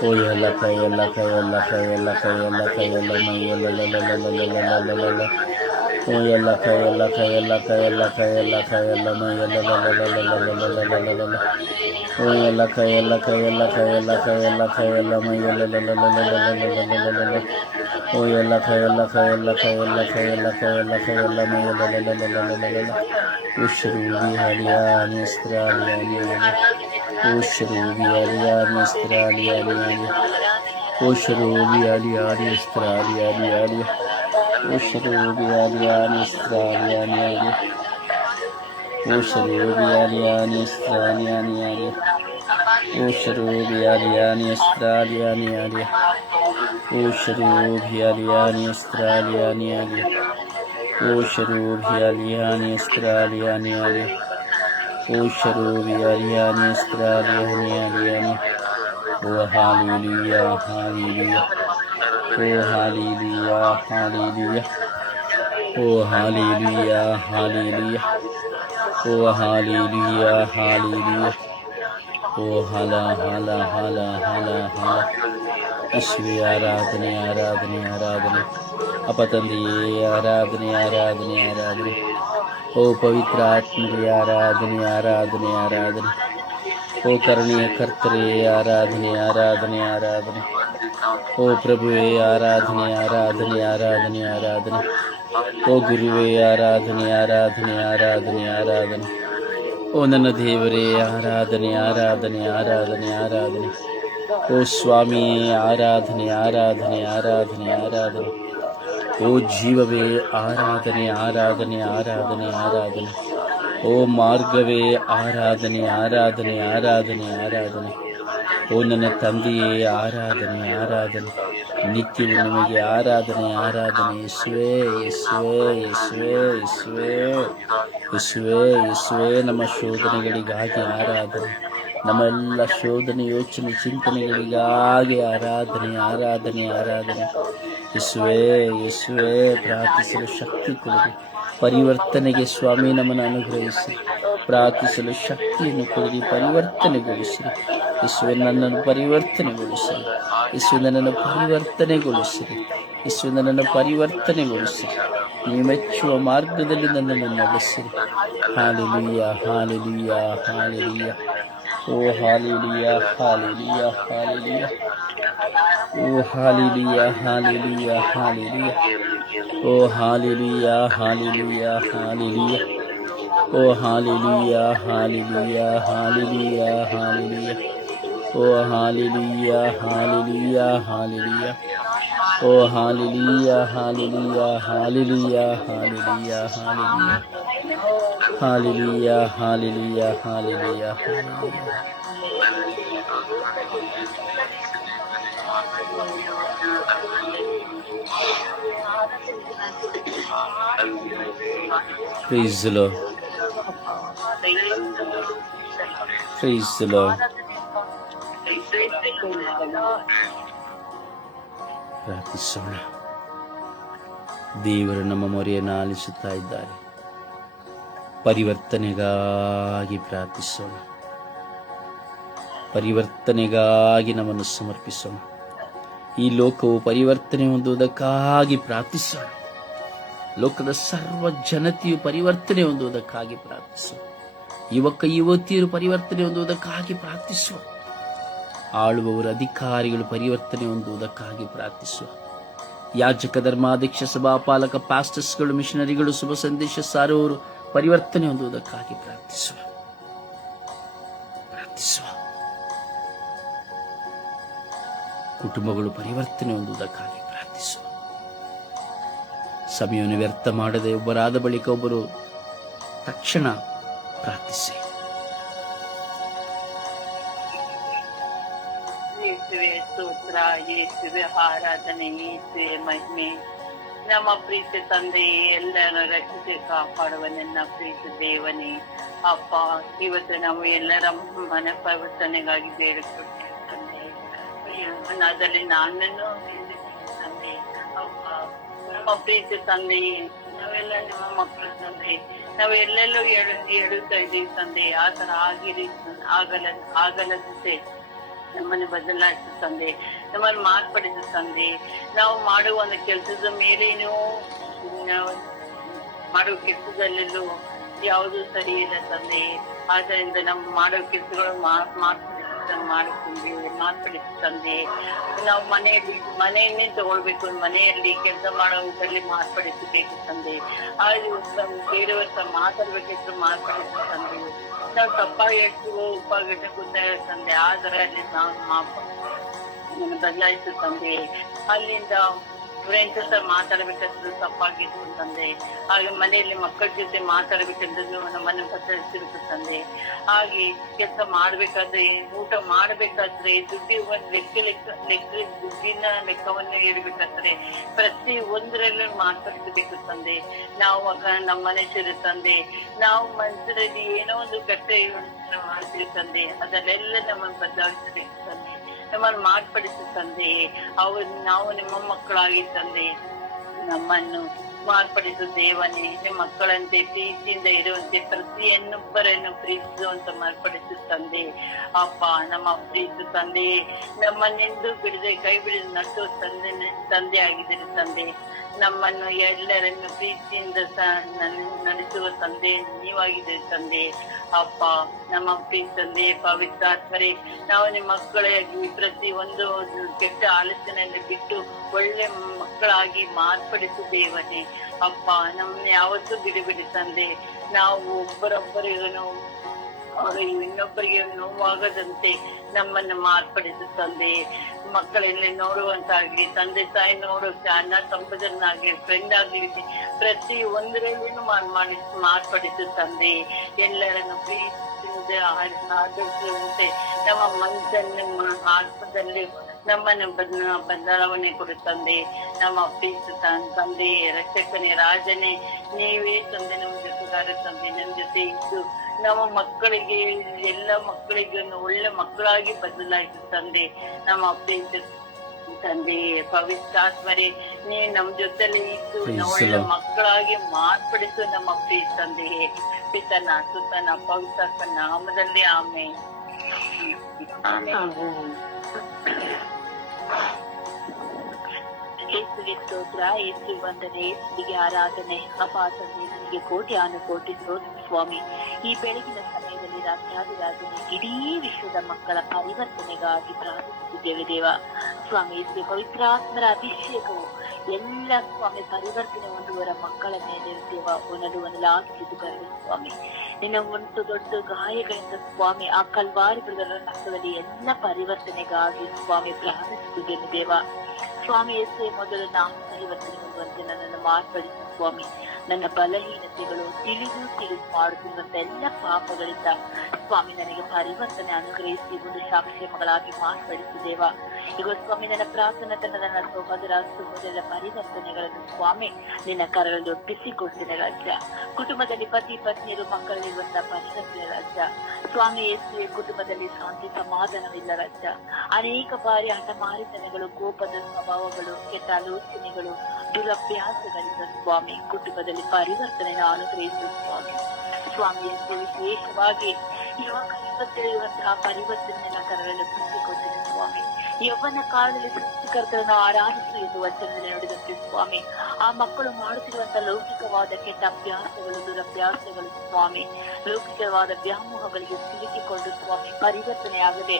Oh yalla kayalla kayalla kayalla kayalla kayalla mayalla la la la la la la la la la. Oh yalla kayalla kayalla kayalla kayalla kayalla mayalla la la la la la la la la la la. Oh yalla kayalla kayalla kayalla kayalla kayalla mayalla la la la la la la la la la la. Oh yalla kayalla kayalla kayalla kayalla kayalla kayalla mayalla la la la la la la la. Ushrubi haliyani Australiani ali. Ushrubi haliyani Australiani ali. Ushrubi haliyani Australiani ali. Ushrubi haliyani Australiani ali. Ushrubi haliyani Australiani ali. Ushrubi haliyani Australiani ali. Ushrubi haliyani Australiani ali. Ushrubi haliyani Australiani ali. Ushrubi haliyani Australiani ali. Oh hallelujah, hallelujah. Oh hallelujah, hallelujah. Oh hallelujah, hallelujah. Oh hallelujah, hallelujah. Oh hala hala hala hala hala. ಯೇಸುವೆ ಆರಾಧನೆ ಆರಾಧನೆ ಆರಾಧನೆ. ಅಪ್ಪ ತಂದೆಯೇ ಆರಾಧನೆ ಆರಾಧನೆ ಆರಾಧನೆ. ಓ ಪವಿತ್ರ ಆತ್ಮರೇ ಆರಾಧನೆ ಆರಾಧನೆ ಆರಾಧನೆ. ಓ ಕರುಣೆಯ ಕರ್ತರೇ ಆರಾಧನೆ ಆರಾಧನೆ ಆರಾಧನೆ. ಓ ಪ್ರಭುವೇ ಆರಾಧನೆ ಆರಾಧನೆ ಆರಾಧನೆ ಆರಾಧನೆ. ಓ ಗುರುವೇ ಆರಾಧನೆ ಆರಾಧನೆ ಆರಾಧನೆ ಆರಾಧನೆ. ಓ ನನ್ನ ದೇವರೇ ಆರಾಧನೆ ಆರಾಧನೆ ಆರಾಧನೆ ಆರಾಧನೆ. ಓ ಸ್ವಾಮಿಯೇ ಆರಾಧನೆ ಆರಾಧನೆ ಆರಾಧನೆ ಆರಾಧನೆ. ಓ ಜೀವವೇ ಆರಾಧನೆ ಆರಾಧನೆ ಆರಾಧನೆ ಆರಾಧನೆ. ಓ ಮಾರ್ಗವೇ ಆರಾಧನೆ ಆರಾಧನೆ ಆರಾಧನೆ ಆರಾಧನೆ. ಓ ನನ್ನ ತಂದೆಯೇ ಆರಾಧನೆ ಆರಾಧನೆ. ನಿತ್ಯವೂ ನಿಮಗೆ ಆರಾಧನೆ ಆರಾಧನೆ. ಯೇಸುವೇ ಯೇಸುವೇ ಯೇಸುವೇ ಯೇಸುವೇ ಯೇಸುವೇ ಯೇಸುವೇ. ನಮ್ಮ ಶೋಧನೆಗಳಿಗಾಗಿ ಆರಾಧನೆ. ನಮ್ಮ ಎಲ್ಲ ಶೋಧನೆ ಯೋಚನೆ ಚಿಂತನೆಗಳಿಗಾಗಿ ಆರಾಧನೆ ಆರಾಧನೆ ಆರಾಧನೆ. ಯೇಸುವೇ ಯೇಸುವೇ ಪ್ರಾರ್ಥಿಸಲು ಶಕ್ತಿ ಕೊಡಿ. ಪರಿವರ್ತನೆಗೆ ಸ್ವಾಮಿ ನಮ್ಮನ್ನು ಅನುಗ್ರಹಿಸಿ. ಪ್ರಾರ್ಥಿಸಲು ಶಕ್ತಿಯನ್ನು ಕೊಡಿ. ಪರಿವರ್ತನೆಗೊಳಿಸಿರಿ ಯೇಸುವೆ. ನನ್ನನ್ನು ಪರಿವರ್ತನೆಗೊಳಿಸಿರಿ ಯೇಸುವೆ. ನನ್ನನ್ನು ಪರಿವರ್ತನೆಗೊಳಿಸಿರಿ ಯೇಸುವೆ. ನನ್ನನ್ನು ಪರಿವರ್ತನೆಗೊಳಿಸಿರಿ. ನೀವು ಮೆಚ್ಚುವ ಮಾರ್ಗದಲ್ಲಿ ನನ್ನನ್ನು ನಡೆಸಿರಿ. ಹಾಲೆಲೂಯಾ ಹಾಲೆಲೂಯಾ ಹಾಲೆಲೂಯಾ. ಓ ಹಾಲೆಲೂಯಾ ಹಾಲೆಲೂಯಾ ಹಾಲೆಲೂಯಾ. ಓ ಹಾಲೆಲೂಯಾ ಹಾಲೆಲೂಯಾ ಹಾಲೆಲೂಯಾ. ಓ ಹಾಲೆಲೂಯಾ ಹಾಲೆಲೂಯಾ ಹಾಲೆಲೂಯಾ. ಓ ಹಾಲೆಲೂಯಾ ಹಾಲೆಲೂಯಾ ಹಾಲೆಲೂಯಾ ಹಾಲೆಲೂಯಾ. ಓ ಹಾಲೆಲೂಯಾ ಹಾಲೆಲೂಯಾ ಹಾಲೆಲೂಯಾ. ಓ ಹಾಲೆಲೂಯಾ ಹಾಲೆಲೂಯಾ ಹಾಲೆಲೂಯಾ ಹಾಲೆಲೂಯಾ ಹಾಲೆಲೂಯಾ. ಹಾಲೆಲೂಯಾ ಹಾಲೆಲೂಯಾ ಹಾಲೆಲೂಯಾ ಹಾಲೆಲೂಯಾ. Praise the Lord. Praise the Lord. ಪ್ರಾರ್ಥಿಸೋಣ. ದೇವರು ನಮ್ಮ ಮೊರೆಯನ್ನು ಆಲಿಸುತ್ತಾ ಇದ್ದಾರೆ. ಪರಿವರ್ತನೆಗಾಗಿ ಪ್ರಾರ್ಥಿಸೋಣ. ಪರಿವರ್ತನೆಗಾಗಿ ನಮ್ಮನ್ನು ಸಮರ್ಪಿಸೋಣ. ಈ ಲೋಕವು ಪರಿವರ್ತನೆ ಹೊಂದುವುದಕ್ಕಾಗಿ ಪ್ರಾರ್ಥಿಸೋಣ. ಲೋಕದ ಸರ್ವ ಜನತೆಯು ಪರಿವರ್ತನೆ ಹೊಂದುವುದಕ್ಕಾಗಿ ಪ್ರಾರ್ಥಿಸೋಣ. ಯುವಕ ಯುವತಿಯರು ಪರಿವರ್ತನೆ ಹೊಂದುವುದಕ್ಕಾಗಿ ಪ್ರಾರ್ಥಿಸುವ. ಆಳುವವರು ಅಧಿಕಾರಿಗಳು ಪರಿವರ್ತನೆ ಹೊಂದುವುದಕ್ಕಾಗಿ ಪ್ರಾರ್ಥಿಸುವ. ಯಾಜಕ ಧರ್ಮಾಧ್ಯಕ್ಷ ಸಭಾಪಾಲಕ ಪಾಸ್ಟರ್ಸ್ಗಳು ಮಿಷನರಿಗಳು ಶುಭ ಸಂದೇಶ ಸಾರುವವರು ಪರಿವರ್ತನೆ ಹೊಂದುವುದಕ್ಕಾಗಿ ಪ್ರಾರ್ಥಿಸುವ. ಕುಟುಂಬಗಳು ಪರಿವರ್ತನೆ ಹೊಂದುವುದಕ್ಕಾಗಿ ಪ್ರಾರ್ಥಿಸುವ. ಸಮಯವನ್ನು ವ್ಯರ್ಥ ಮಾಡದೆ ಒಬ್ಬರಾದ ಬಳಿಕ ಒಬ್ಬರು ತಕ್ಷಣ ಪ್ರಾರ್ಥಿಸಿ. ಯೇಸುವೆ ಸ್ತೋತ್ರ, ಯೇಸುವೆ ಆರಾಧನೆ, ಯೇಸುವೆ ಮಹಿಮೆ. ನಮ್ಮ ಪ್ರೀತಿ ತಂದೆಯೇ, ಎಲ್ಲರ ರಕ್ಷಿಸಿ ಕಾಪಾಡುವ ನನ್ನ ಪ್ರೀತಿ ದೇವನೇ, ಅಪ್ಪ ಇವತ್ತು ನಾವು ಎಲ್ಲರ ಮನ ಪರಿವರ್ತನೆಗಾಗಿ ಬೇಡಿಕೊಡ್ತೇವೆ ತಂದೆ. ಅದರಲ್ಲಿ ನನ್ನನ್ನು ತಂದೆ, ಅಪ್ಪ ನಮ್ಮ ಪ್ರೀತಿ ತಂದೆಯೇ, ನಾವೆಲ್ಲ ನಿಮ್ಮ ಮಕ್ಕಳು ತಂದೆ, ನಾವು ಎಲ್ಲೆಲ್ಲೋ ಹೇಳುತ್ತಾ ಇದ್ದೀವಿ ತಂದೆ, ಆ ತರ ಆಗಲದಂತೆ ನಮ್ಮನ್ನು ಬದಲಾಯಿಸು ತಂದೆ, ನಮ್ಮನ್ನು ಮಾರ್ಪಡಿಸು ತಂದೆ. ನಾವು ಮಾಡುವ ಒಂದು ಕೆಲಸದ ಮೇಲೇನೂ ಮಾಡುವ ಕೆಲಸದಲ್ಲೆಲ್ಲೂ ಯಾವುದು ಸರಿ ಇಲ್ಲ ತಂದೆ. ಆದ್ದರಿಂದ ನಮ್ಮ ಮಾಡುವ ಕೆಲಸಗಳು ಮಾರ್ಪಡಿಸು ತಂದೆ. ನಾವು ಮನೆಯನ್ನೇ ತಗೊಳ್ಬೇಕು, ಮನೆಯಲ್ಲಿ ಕೆಲಸ ಮಾಡುವುದರಲ್ಲಿ ಮಾರ್ಪಡಿಸಬೇಕು ತಂದೆ. ಬೇರೆಯವರ ಮಾತಾಡ್ಬೇಕಿದ್ರು ಮಾರ್ಪಡಿಸು ತಂದೆ. ನಾವು ತಪ್ಪಾಗಿ ಉಪಘಟನೆ ತಂದೆ, ಆದರೆ ಅಲ್ಲಿ ನಾವು ಬದಲಾಯಿಸು ತಂದೆ. ಅಲ್ಲಿಂದ ಫ್ರೆಂಡ್ಸ್ ಹತ್ರ ಮಾತಾಡ್ಬೇಕಾದ್ರು ತಪ್ಪಾಗಿತ್ತು ತಂದೆ. ಹಾಗೆ ಮನೆಯಲ್ಲಿ ಮಕ್ಕಳ ಜೊತೆ ಮಾತಾಡ್ಬೇಕಂದ್ರೆ ನಮ್ಮನ್ನು ಬದಲಾಯಿಸಿರುತ್ತೆ ತಂದೆ. ಹಾಗೆ ಕೆಲಸ ಮಾಡ್ಬೇಕಾದ್ರೆ, ಊಟ ಮಾಡ್ಬೇಕಾದ್ರೆ, ದುಡ್ಡಿನ ಲೆಕ್ಕವನ್ನು ಹೇಳ್ಬೇಕಾದ್ರೆ ಪ್ರತಿ ಒಂದರಲ್ಲೂ ಮಾತಾಡಿಸಬೇಕು ತಂದೆ. ನಾವು ನಮ್ಮ ಮನುಷ್ಯರು ತಂದೆ, ನಾವು ಮನುಷ್ಯರಲ್ಲಿ ಏನೋ ಒಂದು ಕೆಟ್ಟ ಮಾಡ್ತೀವಿ ತಂದೆ, ಅದನ್ನೆಲ್ಲ ನಮ್ಮನ್ನು ಬದಲಾಯಿಸಬೇಕು ತಂದೆ, ನಮ್ಮನ್ನು ಮಾರ್ಪಡಿಸು ತಂದೆ. ನಾವು ನಿಮ್ಮ ಮಕ್ಕಳಾಗಿ ತಂದೆ, ನಮ್ಮನ್ನು ಮಾರ್ಪಡಿಸು ದೇವನೇ. ನಿಮ್ಮ ಮಕ್ಕಳಂತೆ ಪ್ರೀತಿಯಿಂದ ಇರುವಂತೆ ಪ್ರತಿಯೊಬ್ಬರನ್ನು ಪ್ರೀತಿಸುವಂತ ಮಾರ್ಪಡಿಸು ತಂದೆ. ಅಪ್ಪ ನಮ್ಮ ಪ್ರೀತಿ ತಂದೆ, ನಮ್ಮನ್ನೆಂದು ಬಿಡದೆ ಕೈ ಬಿಡದೆ ನಟ್ಟು ತಂದೆ ಆಗಿದ್ದೀರಿ ತಂದೆ. ನಮ್ಮನ್ನು ಎಲ್ಲರನ್ನು ಪ್ರೀತಿಯಿಂದ ನಡೆಸುವ ತಂದೆ ನೀವಾಗಿದ್ದೀರಿ ತಂದೆ. ಅಪ್ಪ ನಮ್ಮ ಪ್ರೀತಿ ತಂದೆ, ಪವಿತ್ರಾತ್ಮರೇ, ನಾವು ನಿಮ್ಮ ಮಕ್ಕಳಾಗಿ ಪ್ರತಿ ಒಂದು ಕೆಟ್ಟ ಆಲೋಚನೆಯನ್ನು ಬಿಟ್ಟು ಒಳ್ಳೆ ಮಕ್ಕಳಾಗಿ ಮಾರ್ಪಡಿಸು ದೇವನೇ. ಅಪ್ಪ ನಮ್ಮನ್ನ ಯಾವತ್ತೂ ಬಿಡಿ ತಂದೆ. ನಾವು ಒಬ್ಬರೊಬ್ಬರಿಗೂ ಇನ್ನೊಬ್ಬರಿಗೆ ನೋವಾಗದಂತೆ ನಮ್ಮನ್ನು ಮಾರ್ಪಡಿಸು ತಂದೆ. ಮಕ್ಕಳಲ್ಲಿ ನೋಡುವಂತಾಗ್ಲಿ, ತಂದೆ ತಾಯಿ ನೋಡುವಂತೆ, ಅಣ್ಣ ತಮ್ಮದನ್ನಾಗಿ, ಫ್ರೆಂಡ್ ಆಗ್ಲಿ, ಪ್ರತಿ ಒಂದರಲ್ಲೂ ಮಾರ್ಪಡಿಸು ತಂದೆ. ಎಲ್ಲರನ್ನು ಪ್ರೀತಿಸಿದ ಆದರ್ಶದಂತೆ ನಮ್ಮ ಮನಸ್ಸನ್ನು ಆತ್ಮದಲ್ಲಿ ನಮ್ಮನ್ನು ಬದಲಾವಣೆ ಕೊಡು ತಂದೆ. ನಮ್ಮ ಪ್ರೀತಿ ತಂದೆ, ರಕ್ಷಕನೇ, ರಾಜನೇ, ನೀವೇ ತಂದೆ, ನಮ್ಮ ಜೊತೆಗಾರ ತಂದೆ, ನಮ್ಮ ಜೊತೆ ಇದ್ದು ನಮ್ಮ ಮಕ್ಕಳಿಗೆ, ಎಲ್ಲ ಮಕ್ಕಳಿಗೆ ಒಳ್ಳೆ ಮಕ್ಕಳಾಗಿ ಬದಲಾಯಿಸು ತಂದೆ. ನಮ್ಮ ಪ್ರೀತಿ ತಂದೆ, ಪವಿತ್ರಾತ್ಮರೇ, ನೀ ನಮ್ಮ ಜೊತೆಲಿ ಇದ್ದು ಒಳ್ಳೆ ಮಕ್ಕಳಾಗಿ ಮಾರ್ಪಡಿಸು ನಮ್ಮ ಪ್ರೀತಿ ತಂದೆಯೇ. ಪಿತನ ಸುತನ ಪವಿತ್ರಾತ್ಮ ನಾಮದಲ್ಲಿ ಆಮೇಲೆ. ಯೇಸುವಿಗೆ ಸ್ತೋತ್ರ, ಯೇಸು ವಂದನೆ, ಯೇಸುವಿಗೆ ಆರಾಧನೆ. ಅಪಾ ತಂದೆ, ನಿಮಗೆ ಕೋಟಿ ಅನುಕೋಟಿ ಸ್ತೋತ್ರ ಸ್ವಾಮಿ. ಈ ಬೆಳಗಿನ ಸಮಯದಲ್ಲಿ ರಾಜ್ಯಾಧಿರಾಜನೆ ಇಡೀ ವಿಶ್ವದ ಮಕ್ಕಳ ಪರಿವರ್ತನೆಗಾಗಿ ಪ್ರಾರ್ಥಿಸುತ್ತಿದ್ದೇವೆ ದೇವ. ಸ್ವಾಮಿ, ಯೇಸು ಪವಿತ್ರಾತ್ಮರ ಅಭಿಷೇಕವು ಎಲ್ಲ ಸ್ವಾಮಿ ಪರಿವರ್ತನೆ ಹೊಂದುವರ ಮಕ್ಕಳ ಮೇಲೆ ದೇವ ಒಂದಲಾಗಿದ್ದು ಬರಲಿ ಸ್ವಾಮಿ. ನಿನ್ನ ಒಂದು ದೊಡ್ಡ ಗಾಯಗಳಿಂದ ಸ್ವಾಮಿ, ಆ ಕಲ್ವಾರಿ ರಕ್ತದಲ್ಲಿ ಎಲ್ಲ ಪರಿವರ್ತನೆಗಾಗಿ ಸ್ವಾಮಿ ಪ್ರಾರ್ಥಿಸುತ್ತಿದ್ದೇನೆ ದೇವ. ಸ್ವಾಮಿ, ಯೇಸು ಮೊದಲು ನಾನು ಪರಿವರ್ತನೆ ಹೊಂದುವಂತೆ ನನ್ನನ್ನು ಮಾರ್ಪಡಿಸು ಸ್ವಾಮಿ. ನನ್ನ ಬಲಹೀನತೆಗಳು ತಿಳಿದು ಮಾಡುತ್ತಿರುವಂತ ಎಲ್ಲ ಪಾಪಗಳಿಂದ ಸ್ವಾಮಿ ನನಗೆ ಪರಿವರ್ತನೆ ಅನುಗ್ರಹಿಸಿ ಒಂದು ಸಾಕ್ಷಿಮಗಳಾಗಿ ಮಾರ್ಪಡಿಸು ದೇವ. ಈಗ ಸ್ವಾಮಿ, ನನ್ನ ಪ್ರಾರ್ಥನಾ ನನ್ನ ಸಹೋದರ ಪರಿವರ್ತನೆಗಳನ್ನು ಸ್ವಾಮಿ ನಿನ್ನ ಕರಗಳಲ್ಲಿ ಒಪ್ಪಿಸಿಕೊಡ್ತೇನೆ ರಾಜ್ಯ. ಕುಟುಂಬದಲ್ಲಿ ಪತಿ ಪತ್ನಿಯರು ಮಕ್ಕಳಲ್ಲಿರುವಂತಹ ಪರಿವರ್ತನೆ ರಾಜ್ಯ. ಸ್ವಾಮಿ, ಯೇಸುವೆ ಕುಟುಂಬದಲ್ಲಿ ಶಾಂತಿ ಸಮಾಧಾನವಿಲ್ಲ ರಾಜ್ಯ. ಅನೇಕ ಬಾರಿ ಹಠಮಾರಿತನಗಳು, ಕೋಪದ ಸ್ವಭಾವಗಳು, ಕೆಟ್ಟ ಆಲೋಚನೆಗಳು, ದುರಭ್ಯಾಸಗಳಿಂದ ಸ್ವಾಮಿ ಕುಟುಂಬದಲ್ಲಿ ಪರಿವರ್ತನೆಯನ್ನು ಅನುಗ್ರಹಿಸುವ ಸ್ವಾಮಿ. ಸ್ವಾಮಿ, ಯೇಸು ವಿಶೇಷವಾಗಿ ಯುವಕರಿರುವಂತಹ ಪರಿವರ್ತನೆಯನ್ನು ಕರಗಳಲ್ಲಿ ಒಪ್ಪಿಸಿಕೊಡ್ತೇನೆ ಸ್ವಾಮಿ. ಯೌವನ ಕಾಲದಲ್ಲಿ ಸೃಷ್ಟಿಕರ್ತರನ್ನು ಆರಾಧಿಸು ಎಂದು ವಚನದಲ್ಲಿ ನುಡಿದಂತೆ ಸ್ವಾಮಿ, ಆ ಮಕ್ಕಳು ಮಾಡುತ್ತಿರುವಂತಹ ಲೌಕಿಕವಾದ ಕೆಟ್ಟ ಅಭ್ಯಾಸಗಳು, ದುರಭ್ಯಾಸಗಳು ಸ್ವಾಮಿ, ಲೌಕಿಕವಾದ ವ್ಯಾಮೋಹಗಳಿಗೆ ಸಿಲುಕಿಕೊಂಡು ಸ್ವಾಮಿ ಪರಿವರ್ತನೆಯಾಗದೆ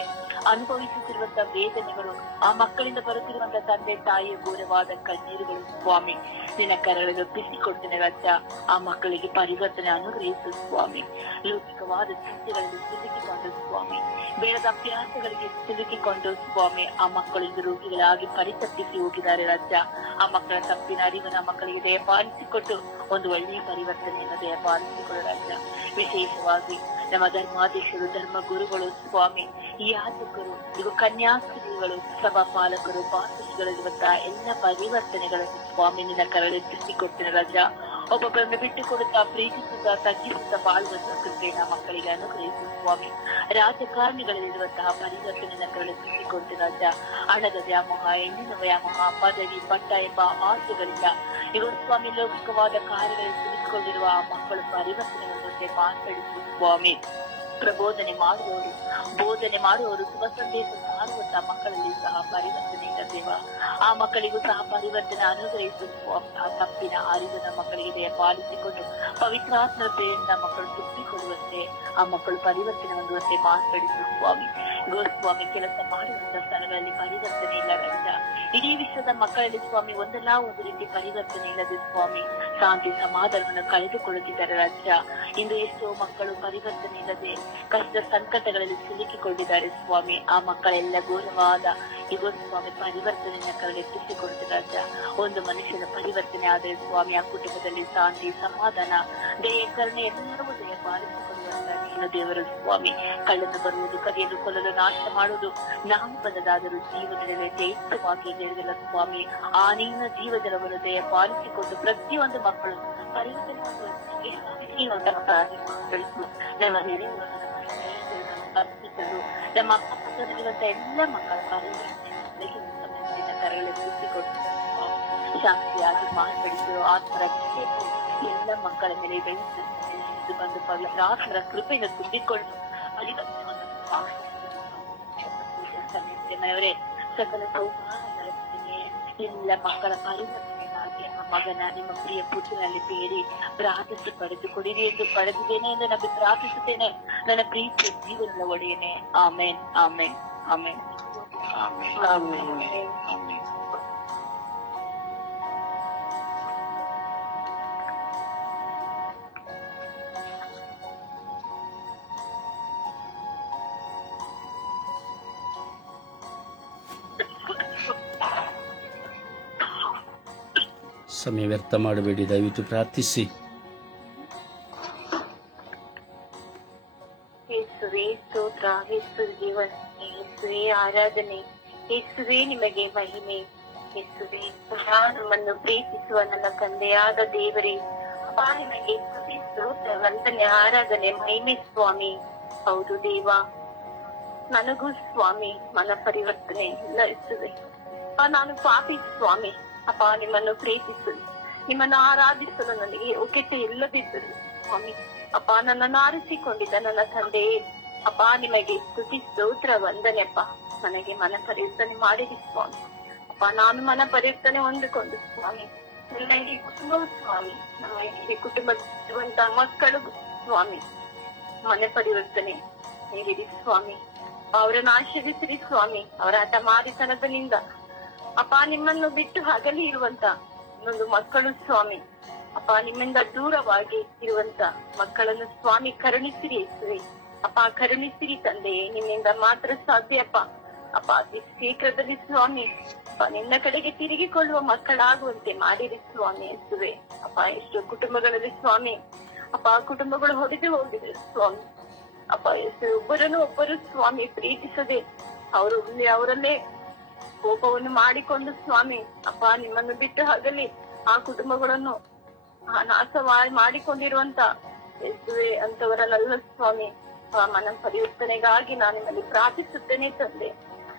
ಅನುಭವಿಸುತ್ತಿರುವಂತಹ ವೇದನೆಗಳು, ಆ ಮಕ್ಕಳಿಂದ ಬರುತ್ತಿರುವಂತಹ ತಂದೆ ತಾಯಿಯ ಘೋರವಾದ ಕಣ್ಣೀರುಗಳು ಸ್ವಾಮಿ ನಿನ್ನ ಕರಗಳಿಗೆ ಒಪ್ಪಿಸಿಕೊಡ್ತೇನೆ ರಾಜ್ಯ. ಆ ಮಕ್ಕಳಿಗೆ ಪರಿವರ್ತನೆ ಅನುಗ್ರಹಿಸು ಸ್ವಾಮಿ. ಲೌಕಿಕವಾದ ಚಿಂತೆಗಳಲ್ಲಿ ಸಿಲುಕಿಕೊಂಡು ಸ್ವಾಮಿ, ಬೇಡದ ಅಭ್ಯಾಸಗಳಿಗೆ ಸಿಲುಕಿಕೊಂಡು ಸ್ವಾಮಿ ಆ ಮಕ್ಕಳಿಂದ ರೋಗಿಗಳಾಗಿ ಪರಿತಪ್ಪಿಸಿ ಹೋಗಿದ್ದಾರೆ ರಾಜ್ಯ. ಆ ಮಕ್ಕಳ ತಪ್ಪಿನ ಅರಿವನ್ನ ಮಕ್ಕಳಿಗೆ ದಯಪಾಲಿಸಿಕೊಟ್ಟು ಒಂದು ಒಳ್ಳೆಯ ಪರಿವರ್ತನೆಯನ್ನು ದಯಪಾಲಿಸಿಕೊಳ್ಳ ರಾಜ. ವಿಶೇಷವಾಗಿ ನಮ್ಮ ಧರ್ಮಾಧೀಶರು, ಧರ್ಮ ಗುರುಗಳು ಸ್ವಾಮಿ, ಯಾಜಕರು, ಇದು ಕನ್ಯಾಸ್ತ್ರೀಗಳು, ಸಭಾ ಪಾಲಕರು, ಪಾಸ್ಟರ್ಗಳು ಇವತ್ತ ಎಲ್ಲ ಪರಿವರ್ತನೆಗಳನ್ನು ಸ್ವಾಮಿ ನಿನ್ನ ಕರಳೆತ್ತಿಸಿಕೊಟ್ಟಿನ ರಾಜ. ಒಬ್ಬೊಬ್ಬರನ್ನು ಬಿಟ್ಟುಕೊಡುತ್ತಾ, ಪ್ರೀತಿಸುತ್ತಾ, ತಗ್ಗಿಸುತ್ತಾ ಬಾಳುವಂತಹ ಕೃಪೆಯನ್ನು ಮಕ್ಕಳಿಗೆ ಅನುಗ್ರಹಿಸು ಸ್ವಾಮಿ. ರಾಜಕಾರಣಿಗಳಲ್ಲಿರುವಂತಹ ಪರಿವರ್ತನೆಯನ್ನು ಕರಳೆತ್ತಿಸಿಕೊಟ್ಟು ರಾಜ. ಹಣದ ವ್ಯಾಮೋಹ, ಹೆಣ್ಣಿನ ವ್ಯಾಮೋಹ, ಪದವಿ ಪಟ್ಟ ಎಂಬ ಆಸೆಗಳಿಂದ ಇವರು ಸ್ವಾಮಿ ಲೌಕಿಕವಾದ ಕಾರ್ಯಗಳಲ್ಲಿ ಸಿಲುಕಿಕೊಂಡಿರುವ ಆ ಮಕ್ಕಳು ಪರಿವರ್ತನೆಗೊಂಡಂತೆ ಮಾತನಾಡಿಸು ಸ್ವಾಮಿ. ಪ್ರಬೋಧನೆ ಮಾಡುವವರು, ಬೋಧನೆ ಮಾಡುವವರು, ಶುಭ ಸಂದೇಶ ಸಾರುವಂತಹ ಮಕ್ಕಳಲ್ಲಿ ಸಹ ಪರಿವರ್ತನೆ ಇಲ್ಲ ದೇವ. ಆ ಮಕ್ಕಳಿಗೂ ಸಹ ಪರಿವರ್ತನೆ ಅನುಗ್ರಹಿಸುವ ಆ ತಪ್ಪಿನ ಅರಿವಿನ ಮಕ್ಕಳಿಗೆ ಪಾಲಿಸಿಕೊಂಡು ಪವಿತ್ರಾತ್ಮರ ಪ್ರೇರಣೆಯಿಂದ ಮಕ್ಕಳು ತುಂಬಿಕೊಳ್ಳುವಂತೆ, ಆ ಮಕ್ಕಳು ಪರಿವರ್ತನೆ ಹೊಂದುವಂತೆ ಮಾತನಾಡಿಸು ಸ್ವಾಮಿ. ಗೋಸ್ವಾಮಿ ಕೆಲಸ ಮಾಡುವಂತಹ ಸ್ಥಳಗಳಲ್ಲಿ ಪರಿವರ್ತನೆ ಇಲ್ಲ ರಾಜ. ಇಡೀ ವಿಶ್ವದ ಮಕ್ಕಳಲ್ಲಿ ಸ್ವಾಮಿ ಒಂದಲ್ಲ ಒಂದು ರೀತಿ ಪರಿವರ್ತನೆ ಇಲ್ಲದೆ ಸ್ವಾಮಿ ಶಾಂತಿ ಸಮಾಧಾನವನ್ನು ಕಳೆದುಕೊಳ್ಳುತ್ತಿದ್ದಾರೆ ರಾಜ. ಇಂದು ಎಷ್ಟೋ ಮಕ್ಕಳು ಪರಿವರ್ತನೆ ಇಲ್ಲದೆ ಕಷ್ಟ ಸಂಕಟಗಳಲ್ಲಿ ಸಿಲುಕಿಕೊಂಡಿದ್ದಾರೆ ಸ್ವಾಮಿ. ಆ ಮಕ್ಕಳೆಲ್ಲ ಘೋರವಾದ ಇಗೋ ಸ್ವಾಮಿ ಪರಿವರ್ತನೆಯನ್ನ ಕರಳೆತ್ತಿಸಿಕೊಡ್ತಾರೆ ರಾಜ. ಒಂದು ಮನುಷ್ಯನ ಪರಿವರ್ತನೆ ಆದರೆ ಸ್ವಾಮಿ ಆ ಕುಟುಂಬದಲ್ಲಿ ಶಾಂತಿ ಸಮಾಧಾನ ದಯೆ ಕರುಣೆ ಎಲ್ಲವೂ ದಯ ಪಾಲಿಸಿಕೊಳ್ಳುವಂತ ನೀನು ದೇವರು ಸ್ವಾಮಿ. ಕಳ್ಳನ್ನು ಬರುವುದು, ಕದಿಯಲು, ಕೊಲ್ಲಲು, ನಾಶ ಮಾಡುವುದು ನಾವು ಬಂದದಾದರೂ ಜೀವನದಲ್ಲಿ ಜಯಿತವಾಗಿ ಹೇಳಿದಲ್ಲ ಸ್ವಾಮಿ. ಆ ನಿನ್ನ ಜೀವಜಲವನ್ನು ದಯ ಪಾಲಿಸಿಕೊಂಡು ಪ್ರತಿಯೊಂದು ಮಕ್ಕಳು ಪರಿವರ್ತನೆ ನಮ್ಮ ನೆರೆಯುವ ನಮ್ಮ ಅಕ್ಕಪಕ್ಕದಲ್ಲಿರುವಂತಹ ಎಲ್ಲ ಮಕ್ಕಳ ಕರಳೆತ್ತಿಸಿಕೊಟ್ಟು ಶಾಂತಿಯಾಗಿ ಮಾರ್ಪಡಿಸಿರೋ ಆತ್ಮರ ಎಲ್ಲ ಮಕ್ಕಳ ಮೇಲೆ ಬೆಳೆದು ಬಂದು ಆತ್ಮರ ಕೃಪೆಯನ್ನು ತುಂಬಿಕೊಂಡು ಅವರೇ ಸಕಲ ಸೌಭಾಗ್ಯ ಎಲ್ಲ ಮಕ್ಕಳ ಪರಿವರ್ತನೆಗಾಗಿ ನಮ್ಮ ಮಗನ ನಿಮ್ಮ ಪ್ರಿಯ ಪುತ್ರನಲ್ಲಿ ಬೇಡಿ ಪ್ರಾರ್ಥಿಸಿ ಪಡೆದುಕೊಡಿರಿ ಎಂದು ಪಡೆದಿದ್ದೇನೆ ಎಂದು ನಾನು ಪ್ರಾರ್ಥಿಸುತ್ತೇನೆ ನನ್ನ ಪ್ರೀತಿಯ ಜೀವನದ ಒಡೆಯನೆ. ಆಮೇನ್ ಆಮೇನ್ ಆಮೇನ್ ಆಮೆನ್. ಸಮಯ ವ್ಯರ್ಥ ಮಾಡಬೇಡಿ, ದಯವಿಟ್ಟು ಪ್ರಾರ್ಥಿಸಿ. ಯೇಸುವೇ ಸ್ತೋತ್ರ, ಯೇಸು ಜೀವನ, ಯೇಸುವೇ ಆರಾಧನೆ, ಯೇಸುವೇ ನಿಮಗೆ ಮಹಿಮೆ. ಯೇಸುವೇ ನಮ್ಮನ್ನು ಪ್ರೀತಿಸುವ ನನ್ನ ತಂದೆಯಾದ ದೇವರೇ, ಅಪ್ಪ ನಿಮಗೆ ಸ್ತುತಿ ಸ್ತೋತ್ರ ವಂದನೆ ಆರಾಧನೆ ಮಹಿಮೆ ಸ್ವಾಮಿ. ಹೌದು ದೇವ, ನನಗೂ ಸ್ವಾಮಿ ಮನ ಪರಿವರ್ತನೆ ಇಲ್ಲ ಯೇಸುವೇ. ನಾನು ಪಾಪಿ ಸ್ವಾಮಿ. ಅಪ್ಪ ನಿಮ್ಮನ್ನು ಪ್ರೀತಿಸಲು, ನಿಮ್ಮನ್ನು ಆರಾಧಿಸಲು ನನಗೆ ಯೋಗ್ಯತೆ ಇಲ್ಲದಿದ್ದರು ಸ್ವಾಮಿ. ಅಪ್ಪ ನನ್ನನ್ನು ಆರಿಸಿಕೊಂಡಿದ್ದ ನನ್ನ ತಂದೆಯೇ, ಅಪ್ಪ ನಿಮಗೆ ಸ್ತುತಿ ಸ್ತೋತ್ರ ವಂದನೆ. ಅಪ್ಪ ನನಗೆ ಮನ ಪರಿವರ್ತನೆ ಮಾಡಿರಿ ಸ್ವಾಮಿ. ಅಪ್ಪ ನಾನು ಮನ ಪರಿವರ್ತನೆ ಹೊಂದಿಕೊಂಡು ಸ್ವಾಮಿ ಎಲ್ಲ ಈ ಕುಟುಂಬ ಸ್ವಾಮಿ, ನಮ್ಮ ಈ ಕುಟುಂಬದಿರುವಂತಹ ಮಕ್ಕಳು ಸ್ವಾಮಿ ಮನ ಪರಿವರ್ತನೆ ನೀಡಿರಿ ಸ್ವಾಮಿ. ಅವರನ್ನು ಆಶೀರ್ವಿಸಿರಿ ಸ್ವಾಮಿ. ಅವರ ಹಠಮಾರಿತನದಿಂದ ಅಪ್ಪ ನಿಮ್ಮನ್ನು ಬಿಟ್ಟು ಹಗಲಿ ಇರುವಂತ ಇನ್ನೊಂದು ಮಕ್ಕಳು ಸ್ವಾಮಿ, ಅಪ್ಪ ನಿಮ್ಮಿಂದ ದೂರವಾಗಿ ಇರುವಂತ ಮಕ್ಕಳನ್ನು ಸ್ವಾಮಿ ಕರುಣಿಸಿರಿ ಯೇಸುವೆ. ಅಪ್ಪ ಕರುಣಿಸಿರಿ ತಂದೆಯೇ, ನಿಮ್ಮಿಂದ ಮಾತ್ರ ಸಾಧ್ಯ ಅಪ್ಪ. ಅಪ್ಪ ಅತಿ ಶೀಘ್ರದಲ್ಲಿ ಸ್ವಾಮಿ ಅಪ್ಪ ನಿನ್ನ ಕಡೆಗೆ ತಿರುಗಿಕೊಳ್ಳುವ ಮಕ್ಕಳಾಗುವಂತೆ ಮಾಡಿರಿ ಸ್ವಾಮಿ ಯೇಸುವೆ. ಅಪ್ಪ ಎಷ್ಟೋ ಕುಟುಂಬಗಳಲ್ಲಿ ಸ್ವಾಮಿ ಅಪ್ಪ ಕುಟುಂಬಗಳು ಹೊಡೆದು ಹೋಗಿದೆ ಸ್ವಾಮಿ. ಅಪ್ಪ ಎಷ್ಟು ಒಬ್ಬರನ್ನು ಒಬ್ಬರು ಸ್ವಾಮಿ ಪ್ರೀತಿಸದೆ ಅವರಲ್ಲೇ ಕೋಪವನ್ನು ಮಾಡಿಕೊಂಡು ಸ್ವಾಮಿ ಅಪ್ಪ ನಿಮ್ಮನ್ನು ಬಿಟ್ಟು ಹಗಲಿ ಆ ಕುಟುಂಬಗಳನ್ನು ನಾಶವಾಗಿ ಮಾಡಿಕೊಂಡಿರುವಂತ ಯೇಸುವೆ ಅಂತವರನ್ನೆಲ್ಲ ಸ್ವಾಮಿ ಮನ ಪರಿವರ್ತನೆಗಾಗಿ ನಾನು ನಿಮ್ಮಲ್ಲಿ ಪ್ರಾರ್ಥಿಸುತ್ತೇನೆ ತಂದೆ.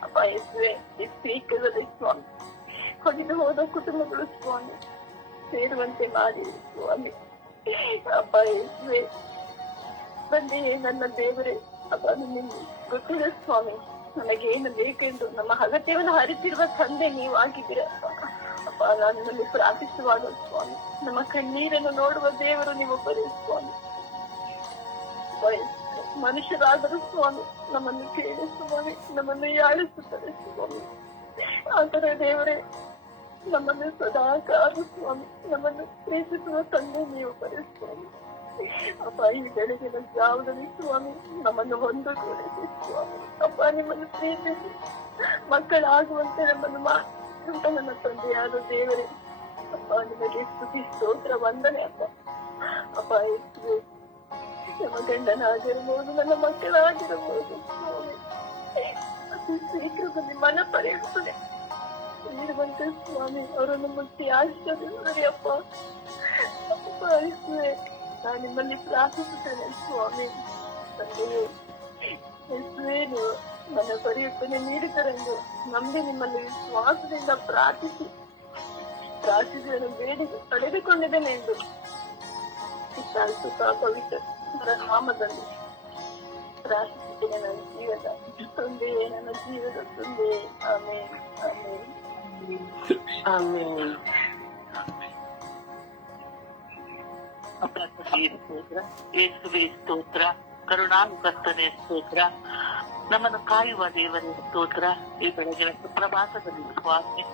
ಅಪ್ಪ ಯೇಸುವೆ ಸ್ವೀಕರಿಸದೆ ಸ್ವಾಮಿ ಹೊಡೆದು ಹೋದ ಕುಟುಂಬಗಳು ಸ್ವಾಮಿ ಸೇರುವಂತೆ ಮಾಡಿ ಸ್ವಾಮಿ. ಅಪ್ಪ ಯೇಸುವೆ ಬಂದೆ ನನ್ನ ದೇವರೇ, ಅಪ್ಪ ನಿಮಗೆ ಗೊತ್ತಿದೆ ಸ್ವಾಮಿ ನನಗೇನು ಬೇಕೆಂದು ನಮ್ಮ ಅಗತ್ಯವನ್ನು ಹರಿಸಿರುವ ತಂದೆ ನೀವು ಆಗಿದ್ದೀರಪ್ಪ. ಅಪ್ಪ ನಾನು ನಿಮ್ಮಲ್ಲಿ ಪ್ರಾರ್ಥಿಸುವಾಗ ಸ್ವಾಮಿ ನಮ್ಮ ಕಣ್ಣೀರನ್ನು ನೋಡುವ ದೇವರು ನೀವೊಬ್ಬರೇ ಸ್ವಾಮಿ. ಮನುಷ್ಯರಾದರೂ ಸ್ವಾಮಿ ನಮ್ಮನ್ನು ಕೇಳಿ ಸ್ವಾಮಿ ನಮ್ಮನ್ನು ಯಾಳಿಸುತ್ತದೆ ಸ್ವಾಮಿ. ಆತರ ದೇವರೇ ನಮ್ಮನ್ನು ಸದಾ ಕಾದು ಸ್ವಾಮಿ ನಮ್ಮನ್ನು ಪ್ರೀತಿಸುವ ತಂದೆ ನೀವೊಬ್ಬರೇ ಸ್ವಾಮಿ. ಅಪ್ಪ ಈ ಬೆಳಗಿನ ಜಾವದಲ್ಲಿ ಸ್ವಾಮಿ ನಮ್ಮನ್ನು ಹೊಂದಿಕೊಳ್ಳಿ ಸ್ವಾಮಿ. ಅಪ್ಪ ನಿಮ್ಮನ್ನು ಪ್ರೀತಿಸಿ ಮಕ್ಕಳಾಗುವಂತೆ ನಮ್ಮನ್ನು ಮಾಡುವಂತ ನನ್ನ ತಂದೆಯಾದ ದೇವರೇ, ಅಪ್ಪ ಅಪ್ಪ ನಿಮಗೆ ಸ್ತುತಿ ಸ್ತೋತ್ರ ವಂದನೆ ಅಪ್ಪ. ಅಪ್ಪ ಯೇಸುವೆ, ನಮ್ಮ ಗಂಡನಾಗಿರ್ಬೋದು, ನನ್ನ ಮಕ್ಕಳಾಗಿರ್ಬೋದು ಸ್ವಾಮಿ, ಅತಿ ಶೀಘ್ರದಲ್ಲಿ ಮನ ಪರಿವರ್ತನೆ ನೀಡುವಂತೆ ಸ್ವಾಮಿ ಅವರನ್ನು ಮುಟ್ಟಿ ಆಶೀರ್ವದಿಸಿರಿ ಅಪ್ಪ. ಅಪ್ಪ ಯೇಸುವೆ, ನಾನು ನಿಮ್ಮಲ್ಲಿ ಪ್ರಾರ್ಥಿಸುತ್ತೇನೆ ಸ್ವಾಮಿ. ತಂದೆಯೇ ಯೇಸುವೆ, ನೀವು ಮನ ಪರಿವರ್ತನೆ ನೀಡುತ್ತೀರೆಂದು ನಂಬಿ ನಿಮ್ಮಲ್ಲಿ ವಿಶ್ವಾಸದಿಂದ ಪ್ರಾರ್ಥಿಸಿ ಬೇಡಿ ಪಡೆದುಕೊಂಡಿದ್ದೇನೆ ಎಂದು ಸುಖ ಪವಿತ್ರ ನಾಮದಲ್ಲಿ ಪ್ರಾರ್ಥಿಸುತ್ತೇನೆ. ನನ್ನ ಜೀವದ ತಂದೆ, ನನ್ನ ಜೀವದ ತಂದೆ. ಆಮೇನ್, ಆಮೇನ್, ಆಮೇನ್. ಅಪ್ಪ ತಂದೆಯ ಸ್ತೋತ್ರ, ಯೇಸುವೆ ಸ್ತೋತ್ರ, ಕರುಣಾಕರ್ತನೆ ಸ್ತೋತ್ರ, ನಮ್ಮನ್ನು ಕಾಯುವ ದೇವರೇ ಸ್ತೋತ್ರ. ಈ ಬೆಳಗಿನ ಸುಪ್ರಭಾತದಲ್ಲಿ ಸ್ವಾಮಿ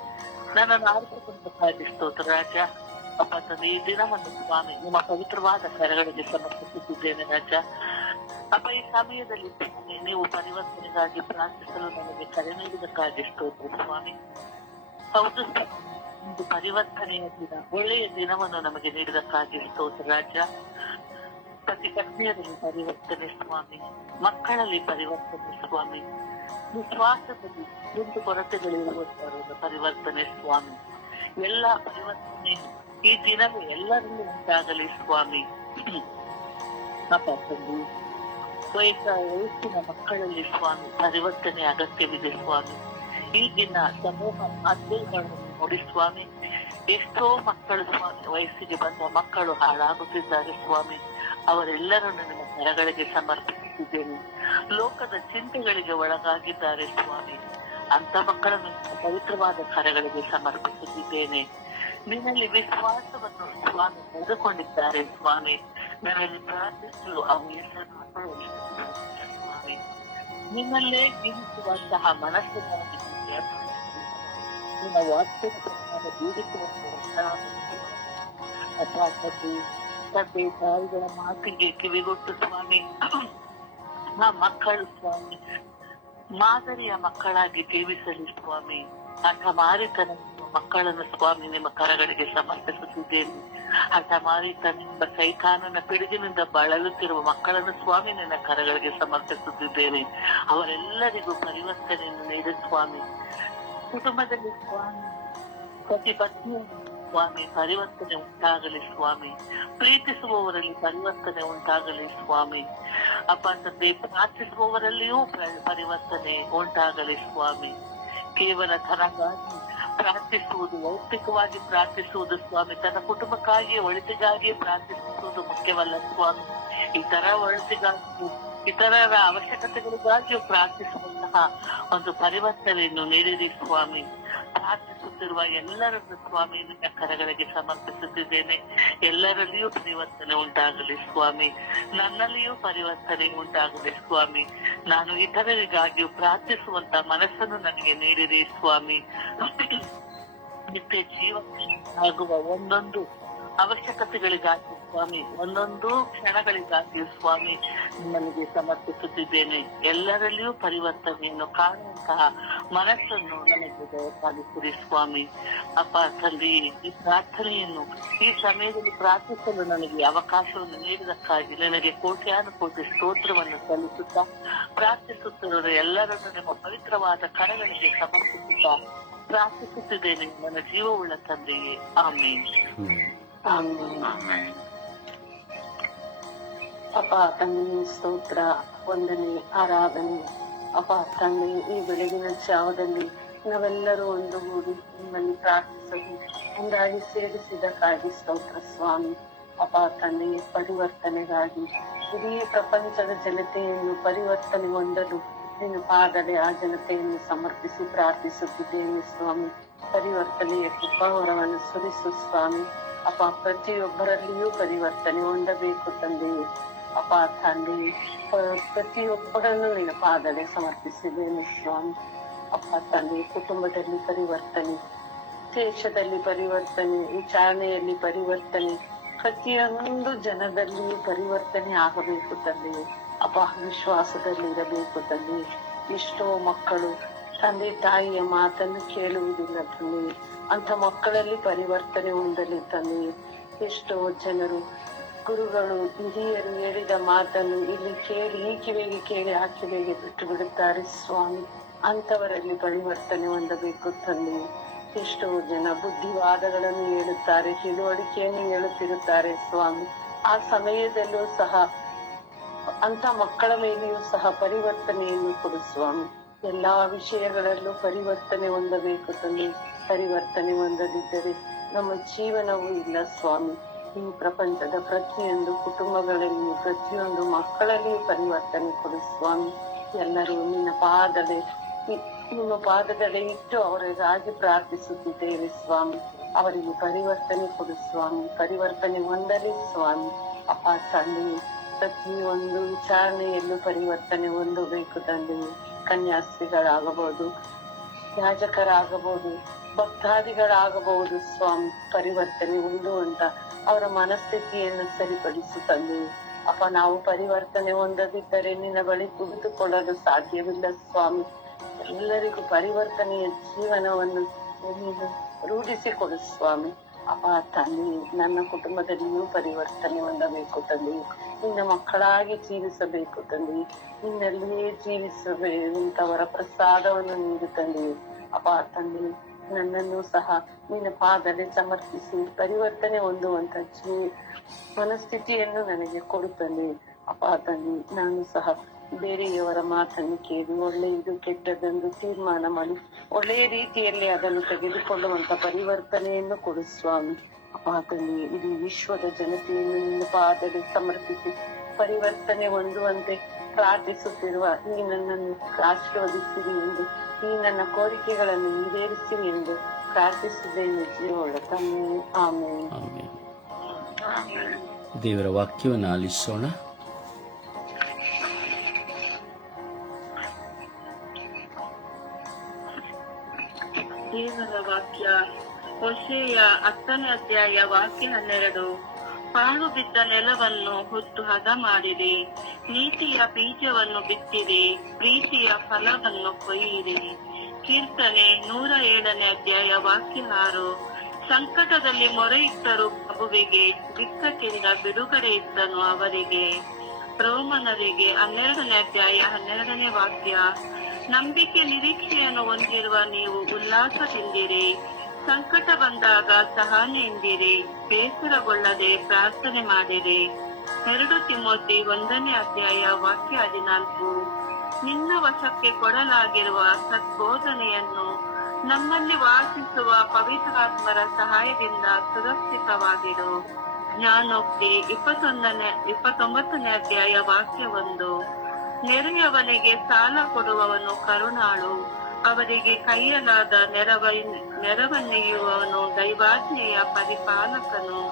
ನನ್ನನ್ನು ಆರಿಸಿಕೊಂಡಕ್ಕಾಗಿ ಸ್ತೋತ್ರ ರಾಜ. ಅಪ್ಪ ತಂದೆ, ಈ ದಿನವನ್ನು ಸ್ವಾಮಿ ನಿಮ್ಮ ಪವಿತ್ರವಾದ ಕರಗಳಿಗೆ ಸಮರ್ಪಿಸುತ್ತಿದ್ದೇನೆ ರಾಜ. ಅಪ್ಪ, ಈ ಸಮಯದಲ್ಲಿ ಸ್ವಾಮಿ ನೀವು ಪರಿವರ್ತನೆಗಾಗಿ ಪ್ರಾರ್ಥಿಸಲು ನನಗೆ ಕರೆ ನೀಡಿದಕ್ಕಾಗಿ ಸ್ತೋತ್ರ ಸ್ವಾಮಿ. ಹೌದು, ಒಂದು ಪರಿವರ್ತನೆಯ ದಿನ, ಒಳ್ಳೆಯ ದಿನವನ್ನು ನಮಗೆ ನೀಡಿದಕ್ಕಾಗಿ ಸ್ತೋತ್ರ ರಾಜ. ಪತಿ ಪತ್ನಿಯರಲ್ಲಿ ಪರಿವರ್ತನೆ ಸ್ವಾಮಿ, ಮಕ್ಕಳಲ್ಲಿ ಪರಿವರ್ತನೆ ಸ್ವಾಮಿ, ವಿಶ್ವಾಸದಲ್ಲಿ ಒಂದು ಕೊರತೆಗಳಿರುವಂತಹ ಪರಿವರ್ತನೆ ಸ್ವಾಮಿ. ಎಲ್ಲ ಪರಿವರ್ತನೆ ಈ ದಿನವೇ ಎಲ್ಲರಲ್ಲೂ ಉಂಟಾಗಲಿ ಸ್ವಾಮಿ. ಅಪ್ಪ ತಂದೆ, ವಯಸ್ಸಿನ ಮಕ್ಕಳಲ್ಲಿ ಸ್ವಾಮಿ ಪರಿವರ್ತನೆ ಅಗತ್ಯವಿದೆ ಸ್ವಾಮಿ. ಈ ದಿನ ಸಮೂಹ ಮಾಧ್ಯಮಗಳನ್ನು ನೋಡಿ ಸ್ವಾಮಿ, ಎಷ್ಟೋ ಮಕ್ಕಳು ಸ್ವಾಮಿ, ವಯಸ್ಸಿಗೆ ಬಂದ ಮಕ್ಕಳು ಹಾಳಾಗುತ್ತಿದ್ದಾರೆ ಸ್ವಾಮಿ. ಅವರೆಲ್ಲರನ್ನು ನಿಮ್ಮ ಕರಗಳಿಗೆ ಸಮರ್ಪಿಸುತ್ತಿದ್ದೇನೆ. ಲೋಕದ ಚಿಂತೆಗಳಿಗೆ ಒಳಗಾಗಿದ್ದಾರೆ ಸ್ವಾಮಿ. ಅಂತ ಮಕ್ಕಳನ್ನು ಪವಿತ್ರವಾದ ಕರಗಳಿಗೆ ಸಮರ್ಪಿಸುತ್ತಿದ್ದೇನೆ. ನಿನ್ನಲ್ಲಿ ವಿಶ್ವಾಸವನ್ನು ಸ್ವಾಮಿ ತೆಗೆದುಕೊಂಡಿದ್ದಾರೆ ಸ್ವಾಮಿ. ನನ್ನಲ್ಲಿ ಪ್ರಾರ್ಥಿಸಲು ಅವು ಸ್ವಾಮಿ, ನಿನ್ನಲ್ಲೇ ಜೀವಿಸುವಂತಹ ಮನಸ್ಸಿನಲ್ಲಿ ನಿಮ್ಮ ವಾಸ್ತವ ಜೀವಿಸುವಂತಹ ತಂದೆ ತಾಯಿಗಳ ಮಾತಿಗೆ ಕಿವಿಗೊಟ್ಟು ಸ್ವಾಮಿ, ಆ ಮಕ್ಕಳು ಸ್ವಾಮಿ ಮಾದರಿಯ ಮಕ್ಕಳಾಗಿ ಜೀವಿಸಲಿ ಸ್ವಾಮಿ. ಹಠಮಾರಿತನ ಮಕ್ಕಳನ್ನು ಸ್ವಾಮಿ ನಿಮ್ಮ ಕರಗಳಿಗೆ ಸಮರ್ಪಿಸುತ್ತಿದ್ದೇನೆ. ಹಠಮಾರಿತನಿಂದ ಸೈತಾನನ ಪಿಡುಗಿನಿಂದ ಬಳಲುತ್ತಿರುವ ಮಕ್ಕಳನ್ನು ಸ್ವಾಮಿ ನಿನ್ನ ಕರಗಳಿಗೆ ಸಮರ್ಪಿಸುತ್ತಿದ್ದೇನೆ. ಅವರೆಲ್ಲರಿಗೂ ಪರಿವರ್ತನೆಯನ್ನು ನೀಡಿ ಸ್ವಾಮಿ. ಕುಟುಂಬದಲ್ಲಿ ಸ್ವಾಮಿ ಪತಿ ಪತ್ನಿಯನ್ನು ಸ್ವಾಮಿ ಪರಿವರ್ತನೆ ಉಂಟಾಗಲಿ ಸ್ವಾಮಿ. ಪ್ರೀತಿಸುವವರಲ್ಲಿ ಪರಿವರ್ತನೆ ಉಂಟಾಗಲಿ ಸ್ವಾಮಿ. ಅಪ್ಪ ತಂದೆ, ಪ್ರಾರ್ಥಿಸುವವರಲ್ಲಿಯೂ ಪರಿವರ್ತನೆ ಉಂಟಾಗಲಿ ಸ್ವಾಮಿ. ಕೇವಲ ಧನಕ್ಕಾಗಿ ಪ್ರಾರ್ಥಿಸುವುದು, ವೈಯಕ್ತಿಕವಾಗಿ ಪ್ರಾರ್ಥಿಸುವುದು ಸ್ವಾಮಿ, ತನ್ನ ಕುಟುಂಬಕ್ಕಾಗಿ ಒಳಿತಿಗಾಗಿ ಪ್ರಾರ್ಥಿಸುವುದು ಮುಖ್ಯವಲ್ಲ ಸ್ವಾಮಿ. ಇತರ ಒಳಿತಿಗಾಗಿ, ಇತರರ ಅವಶ್ಯಕತೆಗಳಿಗಾಗಿಯೂ ಪ್ರಾರ್ಥಿಸುವಂತಹ ಒಂದು ಪರಿವರ್ತನೆಯನ್ನು ನೀಡಿರಿ ಸ್ವಾಮಿ. ಪ್ರಾರ್ಥಿಸುತ್ತಿರುವ ಎಲ್ಲರನ್ನು ಸ್ವಾಮಿ ನಿನ್ನ ಕರಗಳಿಗೆ ಸಮರ್ಪಿಸುತ್ತಿದ್ದೇನೆ. ಎಲ್ಲರಲ್ಲಿಯೂ ಪರಿವರ್ತನೆ ಉಂಟಾಗಲಿ ಸ್ವಾಮಿ. ನನ್ನಲ್ಲಿಯೂ ಪರಿವರ್ತನೆ ಉಂಟಾಗಲಿ ಸ್ವಾಮಿ. ನಾನು ಇತರರಿಗಾಗಿಯೂ ಪ್ರಾರ್ಥಿಸುವಂತ ಮನಸ್ಸನ್ನು ನನಗೆ ನೀಡಿರಿ ಸ್ವಾಮಿ. ನಿತ್ಯ ಜೀವನ ಆಗುವ ಒಂದೊಂದು ಅವಶ್ಯಕತೆಗಳಿಗಾಗಿ ಸ್ವಾಮಿ, ಒಂದೊಂದು ಕ್ಷಣಗಳಿಗಾಗಿ ಸ್ವಾಮಿ ನಿಮ್ಮಲ್ಲಿಗೆ ಸಮರ್ಪಿಸುತ್ತಿದ್ದೇನೆ. ಎಲ್ಲರಲ್ಲಿಯೂ ಪರಿವರ್ತನೆಯನ್ನು ಕಾಣುವಂತಹ ಮನಸ್ಸನ್ನು ನನಗೆ ದಯಪಾಲಿಸಿರಿ ಸ್ವಾಮಿ. ಅಪ್ಪ ತಂದೆ, ಈ ಪ್ರಾರ್ಥನೆಯನ್ನು ಈ ಸಮಯದಲ್ಲಿ ಪ್ರಾರ್ಥಿಸಲು ನನಗೆ ಅವಕಾಶವನ್ನು ನೀಡಿದಕ್ಕಾಗಿ ನನಗೆ ಕೋಟ್ಯಾನುಕೋಟಿ ಸ್ತೋತ್ರವನ್ನು ಸಲ್ಲಿಸುತ್ತಾ, ಪ್ರಾರ್ಥಿಸುತ್ತಿರುವ ಎಲ್ಲರನ್ನು ನಿಮ್ಮ ಪವಿತ್ರವಾದ ಕರಗಳಿಗೆ ಸಮರ್ಪಿಸುತ್ತಾ ಪ್ರಾರ್ಥಿಸುತ್ತಿದ್ದೇನೆ ನನ್ನ ಜೀವವುಳ್ಳ ತಂದೆಯೇ. ಆಮೇನ್. ಅಪ್ಪ ತಂದೆ, ಸ್ತೋತ್ರ, ವಂದನೆ, ಆರಾಧನೆ. ಅಪ್ಪ ತಂದೆ, ಈ ಬೆಳಗಿನ ಜಾವದಲ್ಲಿ ನಾವೆಲ್ಲರೂ ಒಂದುಗೂಡಿ ನಿಮ್ಮಲ್ಲಿ ಪ್ರಾರ್ಥಿಸಲು ಒಂದಾಗಿ ಸೇರಿಸಿದಕ್ಕಾಗಿ ಸ್ತೋತ್ರ ಸ್ವಾಮಿ. ಅಪ್ಪ ತಂದೆ, ಪರಿವರ್ತನೆಗಾಗಿ ಇಡೀ ಪ್ರಪಂಚದ ಜನತೆಯನ್ನು ಪರಿವರ್ತನೆಗೊಂಡಲು ನಿನ್ನ ಪಾದದೆ ಆ ಜನತೆಯನ್ನು ಸಮರ್ಪಿಸಿ ಪ್ರಾರ್ಥಿಸುತ್ತಿದ್ದೇನೆ ಸ್ವಾಮಿ. ಪರಿವರ್ತನೆಯ ಕೃಪಾವರವನ್ನು ಸುರಿಸು ಸ್ವಾಮಿ. ಅಪ್ಪ, ಪ್ರತಿಯೊಬ್ಬರಲ್ಲಿಯೂ ಪರಿವರ್ತನೆ ಹೊಂದಬೇಕು ತಂದೆಯೇ. ಅಪ್ಪ ತಂದೆ, ಪ್ರತಿಯೊಬ್ಬರನ್ನು ನಿನ್ನ ಪಾದನೆ ಸಮರ್ಪಿಸಿದ್ದೇನೆ ಸ್ವಾಮಿ. ಅಪ್ಪ ತಂದೆ, ಕುಟುಂಬದಲ್ಲಿ ಪರಿವರ್ತನೆ, ದೇಶದಲ್ಲಿ ಪರಿವರ್ತನೆ, ವಿಚಾರಣೆಯಲ್ಲಿ ಪರಿವರ್ತನೆ, ಪ್ರತಿಯೊಂದು ಜನದಲ್ಲಿಯೂ ಪರಿವರ್ತನೆ ಆಗಬೇಕು ತಂದೆಯೇ. ಅಪ್ಪ, ವಿಶ್ವಾಸದಲ್ಲಿ ಇರಬೇಕು ತಂದೆ. ಎಷ್ಟೋ ಮಕ್ಕಳು ತಂದೆ ತಾಯಿಯ ಮಾತನ್ನು ಕೇಳುವುದಿಲ್ಲ ತಂದೆ. ಅಂತ ಮಕ್ಕಳಲ್ಲಿ ಪರಿವರ್ತನೆ ಹೊಂದಲಿ ತಂದೆಯೇ. ಎಷ್ಟೋ ಜನರು ಗುರುಗಳು ಹಿರಿಯರು ಹೇಳಿದ ಮಾತನ್ನು ಇಲ್ಲಿ ಕೇಳಿ ಈ ಕಿವಿಗೆ ಕೇಳಿ ಆ ಕಿವಿಗೆ ಬಿಟ್ಟು ಬಿಡುತ್ತಾರೆ ಸ್ವಾಮಿ. ಅಂತವರಲ್ಲಿ ಪರಿವರ್ತನೆ ಹೊಂದಬೇಕು ತಂದೆಯೇ. ಎಷ್ಟೋ ಜನ ಬುದ್ಧಿವಾದಗಳನ್ನು ಹೇಳುತ್ತಾರೆ, ತಿಳುವಳಿಕೆಯನ್ನು ಹೇಳುತ್ತಿರುತ್ತಾರೆ ಸ್ವಾಮಿ. ಆ ಸಮಯದಲ್ಲೂ ಸಹ ಅಂತ ಮಕ್ಕಳ ಮೇಲೆಯೂ ಸಹ ಪರಿವರ್ತನೆಯನ್ನು ಕೊಡು ಸ್ವಾಮಿ. ಎಲ್ಲಾ ವಿಷಯಗಳಲ್ಲೂ ಪರಿವರ್ತನೆ ಹೊಂದಬೇಕು ತಂದೆ. ಪರಿವರ್ತನೆ ಹೊಂದದಿದ್ದರೆ ನಮ್ಮ ಜೀವನವೂ ಇಲ್ಲ ಸ್ವಾಮಿ. ಈ ಪ್ರಪಂಚದ ಪ್ರತಿಯೊಂದು ಕುಟುಂಬಗಳಲ್ಲಿ, ಪ್ರತಿಯೊಂದು ಮಕ್ಕಳಲ್ಲಿಯೂ ಪರಿವರ್ತನೆ ಕೊಡು ಸ್ವಾಮಿ. ಎಲ್ಲರೂ ನಿಮ್ಮ ಪಾದದಡೆ ಇಟ್ಟು ಅವರಿಗಾಗಿ ಪ್ರಾರ್ಥಿಸುತ್ತಿದ್ದೇವೆ ಸ್ವಾಮಿ. ಅವರಿಗೆ ಪರಿವರ್ತನೆ ಕೊಡು ಸ್ವಾಮಿ. ಪರಿವರ್ತನೆ ಹೊಂದಲಿ ಸ್ವಾಮಿ. ಅಪ್ಪ ತಂದೆಯೇ, ಪ್ರತಿಯೊಂದು ವಿಚಾರಣೆಯಲ್ಲೂ ಪರಿವರ್ತನೆ ಹೊಂದಬೇಕು ತಂದೆಯೇ. ಕನ್ಯಾಸ್ತ್ರೀಗಳಾಗಬಹುದು, ಯಾಜಕರಾಗಬಹುದು, ಭಕ್ತಾದಿಗಳಾಗಬಹುದು ಸ್ವಾಮಿ. ಪರಿವರ್ತನೆ ಹೊಂದುವಂತ ಅವರ ಮನಸ್ಥಿತಿಯನ್ನು ಸರಿಪಡಿಸು ತಂದೆಯೇ. ಅಪ್ಪ, ನಾವು ಪರಿವರ್ತನೆ ಹೊಂದದಿದ್ದರೆ ನಿನ್ನ ಬಳಿ ಕುಳಿತುಕೊಳ್ಳಲು ಸಾಧ್ಯವಿಲ್ಲ ಸ್ವಾಮಿ. ಎಲ್ಲರಿಗೂ ಪರಿವರ್ತನೆಯ ಜೀವನವನ್ನು ನೀನು ರೂಢಿಸಿಕೊಡು ಸ್ವಾಮಿ. ಅಪ್ಪ ತಂದೆಯೇ, ನನ್ನ ಕುಟುಂಬದಲ್ಲಿಯೂ ಪರಿವರ್ತನೆ ಹೊಂದಬೇಕು ತಂದೆಯೇ. ನಿನ್ನ ಮಕ್ಕಳಾಗಿ ಜೀವಿಸಬೇಕು ತಂದೆಯೇ. ನಿನ್ನಲ್ಲಿಯೇ ಜೀವಿಸಬೇಕಂತವರ ಪ್ರಸಾದವನ್ನು ನೀಡು ತಂದೆಯೇ. ಅಪ್ಪ ತಂದೆಯೇ, ನನ್ನನ್ನು ಸಹ ನಿನ್ನ ಪಾದದಲ್ಲಿ ಸಮರ್ಪಿಸಿ ಪರಿವರ್ತನೆ ಹೊಂದುವಂತ ಮನಸ್ಥಿತಿಯನ್ನು ನನಗೆ ಕೊಡು ತಂದೆಯೇ. ಅಪ್ಪ ತಂದೆ, ನಾನು ಸಹ ಬೇರೆಯವರ ಮಾತನ್ನು ಕೇಳಿ ಒಳ್ಳೆಯದು ಕೆಟ್ಟದೆಂದು ತೀರ್ಮಾನ ಮಾಡಿ ಒಳ್ಳೆಯ ರೀತಿಯಲ್ಲಿ ಅದನ್ನು ತೆಗೆದುಕೊಳ್ಳುವಂತ ಪರಿವರ್ತನೆಯನ್ನು ಕೊಡು ಸ್ವಾಮಿ. ಅಪ್ಪ ತಂದೆ, ಇಡೀ ವಿಶ್ವದ ಜನತೆಯನ್ನು ನಿನ್ನ ಪಾದದಲ್ಲಿ ಸಮರ್ಪಿಸಿ ಪರಿವರ್ತನೆ ಹೊಂದುವಂತೆ ಪ್ರಾರ್ಥಿಸುತ್ತಿರುವ ಈ ನನ್ನನ್ನು ಆಶೀರ್ವದಿಸಿರಿ ಎಂದು, ಈ ನನ್ನ ಕೋರಿಕೆಗಳನ್ನು ಈಡೇರಿಸಿರಿ ಎಂದು ಪ್ರಾರ್ಥಿಸಿದ್ದೇನೆ ಜೀವೋಳ ತಂದೆ. ಆಮೇಲೆ ದೇವರ ವಾಕ್ಯವನ್ನು ಆಲಿಸೋಣ. ದೇವರ ವಾಕ್ಯ ಹೋಶೇಯ 10ನೇ ಅಧ್ಯಾಯ ವಾಕ್ಯ 12. ಪಾಳು ಬಿದ್ದ ನೆಲವನ್ನು ಹೊತ್ತು ಹದ ಮಾಡಿರಿ, ನೀತಿಯ ಬೀಜವನ್ನು ಬಿತ್ತಿರಿ, ಪ್ರೀತಿಯ ಫಲವನ್ನು ಕೊಯ್ಯಿರಿ. ಕೀರ್ತನೆ 107ನೇ ಅಧ್ಯಾಯ ವಾಕ್ಯ 6. ಸಂಕಟದಲ್ಲಿ ಮೊರೆಯಿಟ್ಟರು ಪ್ರಭುವಿಗೆ, ಬಿಕ್ಕಟ್ಟಿಂದ ಬಿಡುಗಡೆ ಇದ್ದನು ಅವರಿಗೆ. ರೋಮನರಿಗೆ 12ನೇ ಅಧ್ಯಾಯ 12ನೇ ವಾಕ್ಯ. ನಂಬಿಕೆ ನಿರೀಕ್ಷೆಯನ್ನು ಹೊಂದಿರುವ ನೀವು ಉಲ್ಲಾಸದಿಂದಿರಿ, ಸಂಕಟ ಬಂದಾಗ ಸಹನೆಯಿಂದಿರಿ, ಬೇಸರಗೊಳ್ಳದೆ ಪ್ರಾರ್ಥನೆ ಮಾಡಿರಿ. 2 ತಿಮೋತಿ 1ನೇ ಅಧ್ಯಾಯ ವಾಕ್ಯ 14. ನಿನ್ನ ವಶಕ್ಕೆ ಕೊಡಲಾಗಿರುವ ಸದ್ಬೋಧನೆಯನ್ನು ನಮ್ಮಲ್ಲಿ ವಾಸಿಸುವ ಪವಿತ್ರಾತ್ಮರ ಸಹಾಯದಿಂದ ಸುರಕ್ಷಿತವಾಗಿಡು. ಜ್ಞಾನೋಕ್ತಿ 29ನೇ ಅಧ್ಯಾಯ ವಾಕ್ಯ 1. ನೆರೆಯವನಿಗೆ ಸಾಲ ಕೊಡುವವನು ಕರುಣಾಳು, ಅವರಿಗೆ ಕೈಯಲಾದ ನೆರವನ್ನೀಯುವವನು ದೈವಾಜ್ಞೆಯ ಪರಿಪಾಲಕನು.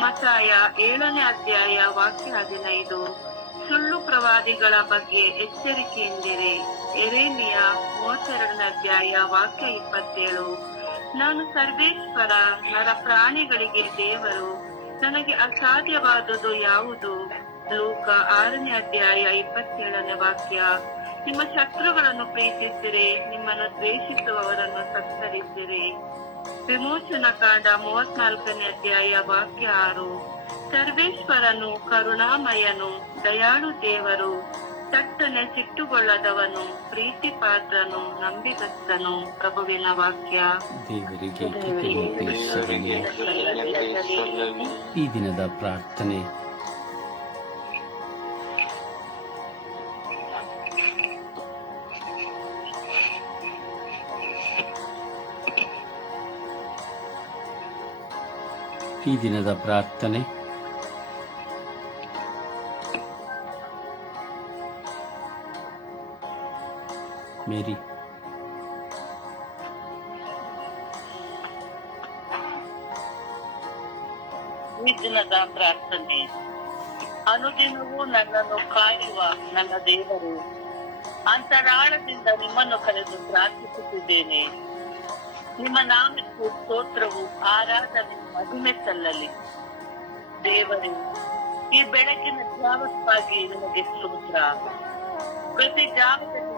ಮತ್ತಾಯ 7ನೇ ಅಧ್ಯಾಯ ವಾಕ್ಯ 15. ಸುಳ್ಳು ಪ್ರವಾದಿಗಳ ಬಗ್ಗೆ ಎಚ್ಚರಿಕೆಯಿಂದಿರಿ. ಎರೇಮಿಯ 32ನೇ ಅಧ್ಯಾಯ ವಾಕ್ಯ 27. ನಾನು ಸರ್ವೇಶ್ವರ, ನರ ಪ್ರಾಣಿಗಳಿಗೆ ದೇವರು, ನನಗೆ ಅಸಾಧ್ಯವಾದುದು ಯಾವುದು? ಲೂಕ 6ನೇ ಅಧ್ಯಾಯ 27ನೇ ವಾಕ್ಯ. ನಿಮ್ಮ ಶತ್ರುಗಳನ್ನು ಪ್ರೀತಿಸಿರಿ, ನಿಮ್ಮನ್ನು ದ್ವೇಷಿಸುವವರನ್ನು ಸತ್ಕರಿಸಿರಿ. ವಿಮೋಚನ ಕಾಂಡ 34ನೇ ಅಧ್ಯಾಯ ವಾಕ್ಯ 6. ಸರ್ವೇಶ್ವರನು ಕರುಣಾಮಯನು, ದಯಾಳು ದೇವರು, ತಟ್ಟನೆ ಸಿಟ್ಟುಗೊಳ್ಳದವನು, ಪ್ರೀತಿ ಪಾತ್ರನು, ನಂಬಿಗಸ್ತನು. ಪ್ರಭುವಿನ ವಾಕ್ಯ. ದೇವರಿಗೆ ಕೃತಜ್ಞತೆ ಸಲ್ಲಿಸಲಿ. ಈ ದಿನದ ಪ್ರಾರ್ಥನೆ. ಈ ದಿನದ ಪ್ರಾರ್ಥನೆ. ಮೇರಿ. ಈ ದಿನದ ಪ್ರಾರ್ಥನೆ. ಅನುದಿನವೂ ನನ್ನನ್ನು ಕಾಯುವ ನನ್ನ ದೇವರು, ಅಂತರಾಳದಿಂದ ನಿಮ್ಮನ್ನು ಕರೆದು ಪ್ರಾರ್ಥಿಸುತ್ತಿದ್ದೇನೆ. ನಿಮ್ಮ ನಾಮಕ್ಕೆ ಸ್ತೋತ್ರವು, ಆರಾಧನೆ, ಮಹಿಮೆ ಸಲ್ಲಲಿ. ದೇವರೇ, ಈ ಬೆಳಗಿನ ಜಾವಕ್ಕಾಗಿ ನಿಮಗೆ ಸ್ತೋತ್ರ. ಪ್ರತಿ ಜಾವದಲ್ಲಿ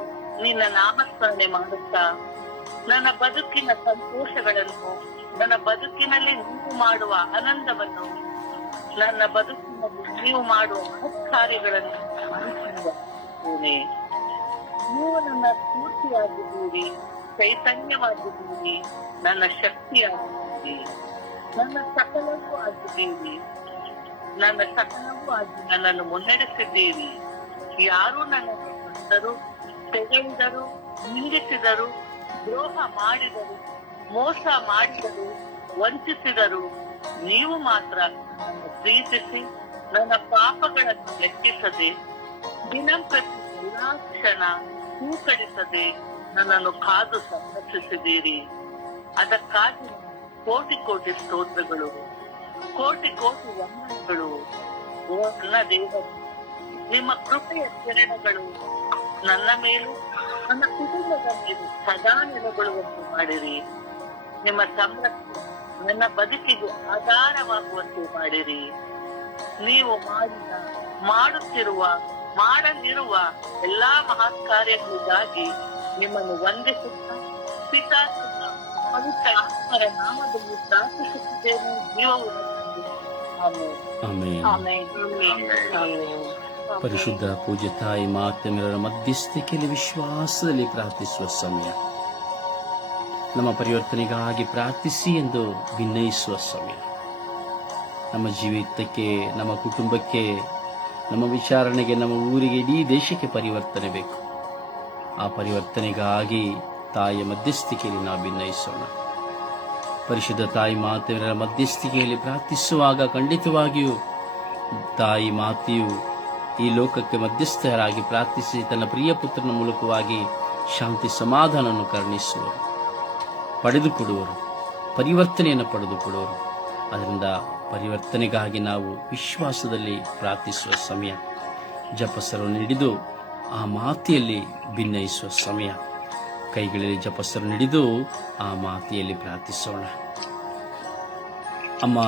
ನಿನ್ನ ನಾಮಸ್ಮರಣೆ ಮಾಡುತ್ತಾ ನನ್ನ ಬದುಕಿನ ಸಂತೋಷಗಳನ್ನು, ನನ್ನ ಬದುಕಿನಲ್ಲಿ ನೀವು ಮಾಡುವ ಆನಂದವನ್ನು, ನನ್ನ ಬದುಕಿನಲ್ಲಿ ನೀವು ಮಾಡುವ ಮಹತ್ಕಾರ್ಯಗಳನ್ನು ಅನುಭವಿಸುತ್ತೇನೆ. ನೀವು ನನ್ನ ಸ್ಫೂರ್ತಿಯಾಗಿದ್ದೀರಿ, ಚೈತನ್ಯವಾಗಿದ್ದೀರಿ, ನನ್ನ ಶಕ್ತಿಯಾಗಿದ್ದೀರಿ, ನನ್ನ ಸಕಲವೂ ಆಗಿದ್ದೀರಿ, ನನ್ನ ಸಕಲವೂ ಆಗಿ ನನ್ನನ್ನು ಮುನ್ನಡೆಸಿದ್ದೀರಿ. ಯಾರು ನನ್ನನ್ನು ಬಂದರು, ತೆಗೆದರು, ನಿಂದಿಸಿದರು, ದ್ರೋಹ ಮಾಡಿದರು, ಮೋಸ ಮಾಡಿದರು, ವಂಚಿಸಿದರು, ನೀವು ಮಾತ್ರ ನನ್ನನ್ನು ಪ್ರೀತಿಸಿ ನನ್ನ ಪಾಪಗಳನ್ನು ಲೆಕ್ಕಿಸದೆ, ದಿನಂಪ್ರತಿ ನಿರಾಕ್ಷಣ ತೂಕಡಿಸದೆ ನನ್ನನ್ನು ಕಾದು ಸಂರಕ್ಷಿಸಿದ್ದೀರಿ. ಅದಕ್ಕಾಗಿ ಕೋಟಿ ಕೋಟಿ ಸ್ತೋತ್ರಗಳು, ಕೋಟಿ ಕೋಟಿ ವಂದನೆಗಳು. ಓ ನನ್ನ ದೇವರು, ನಿಮ್ಮ ಕೃಪೆಯ ಕಿರಣಗಳು ನನ್ನ ಮೇಲೂ ನನ್ನ ಕುಟುಂಬದ ಮೇಲೆ ಸದಾ ನೆಲೆಗೊಳ್ಳುವಂತೆ ಮಾಡಿರಿ. ನಿಮ್ಮ ಸಂರಕ್ಷಣೆ ನನ್ನ ಬದುಕಿಗೆ ಆಧಾರವಾಗುವಂತೆ ಮಾಡಿರಿ. ನೀವು ಮಾಡುತ್ತಿರುವ, ಮಾಡಲಿರುವ ಎಲ್ಲಾ ಮಹತ್ ಕಾರ್ಯಗಳಿಗಾಗಿ ನಿಮ್ಮನ್ನು ವಂದಿಸುತ್ತಾ ಪಿತಾಸುತ್ತ ಪವಿತ್ರ ಆತ್ಮರ ನಾಮದಲ್ಲಿ ಪ್ರಾರ್ಥಿಸುತ್ತಿದ್ದೇನೆ. ಜೀವವು ಆಮೆನ್. ಪರಿಶುದ್ಧ ಪೂಜ್ಯ ತಾಯಿ ಮಾತೆಯರ ಮಧ್ಯಸ್ಥಿಕೆಯಲ್ಲಿ ವಿಶ್ವಾಸದಲ್ಲಿ ಪ್ರಾರ್ಥಿಸುವ ಸಮಯ, ನಮ್ಮ ಪರಿವರ್ತನೆಗಾಗಿ ಪ್ರಾರ್ಥಿಸಿ ಎಂದು ಭಿನ್ನಯಿಸುವ ಸಮಯ. ನಮ್ಮ ಜೀವಿತಕ್ಕೆ, ನಮ್ಮ ಕುಟುಂಬಕ್ಕೆ, ನಮ್ಮ ವಿಚಾರಣೆಗೆ, ನಮ್ಮ ಊರಿಗೆ, ಇಡೀ ದೇಶಕ್ಕೆ ಪರಿವರ್ತನೆ ಬೇಕು. ಆ ಪರಿವರ್ತನೆಗಾಗಿ ತಾಯಿಯ ಮಧ್ಯಸ್ಥಿಕೆಯಲ್ಲಿ ನಾವು ಭಿನ್ನಯಿಸೋಣ. ಪರಿಶುದ್ಧ ತಾಯಿ ಮಾತೆಯರ ಮಧ್ಯಸ್ಥಿಕೆಯಲ್ಲಿ ಪ್ರಾರ್ಥಿಸುವಾಗ ಖಂಡಿತವಾಗಿಯೂ ತಾಯಿ ಮಾತೆಯು ಈ ಲೋಕಕ್ಕೆ ಮಧ್ಯಸ್ಥರಾಗಿ ಪ್ರಾರ್ಥಿಸಿ ತನ್ನ ಪ್ರಿಯ ಪುತ್ರನ ಮೂಲಕವಾಗಿ ಶಾಂತಿ ಸಮಾಧಾನವನ್ನು ಕರುಣಿಸುವರು, ಪಡೆದುಕೊಡುವರು, ಪರಿವರ್ತನೆಯನ್ನು ಪಡೆದುಕೊಡುವರು. ಅದರಿಂದ ಪರಿವರ್ತನೆಗಾಗಿ ನಾವು ವಿಶ್ವಾಸದಲ್ಲಿ ಪ್ರಾರ್ಥಿಸುವ ಸಮಯ, ಜಪಸರವನ್ನು ಹಿಡಿದು ಆ ಮಾತೆಯಲ್ಲಿ ಭಿನ್ನಯಿಸುವ ಸಮಯ. ಕೈಗಳಲ್ಲಿ ಜಪಸರನ್ನು ಹಿಡಿದು ಆ ಮಾತೆಯಲ್ಲಿ ಪ್ರಾರ್ಥಿಸೋಣ. ಅಮ್ಮ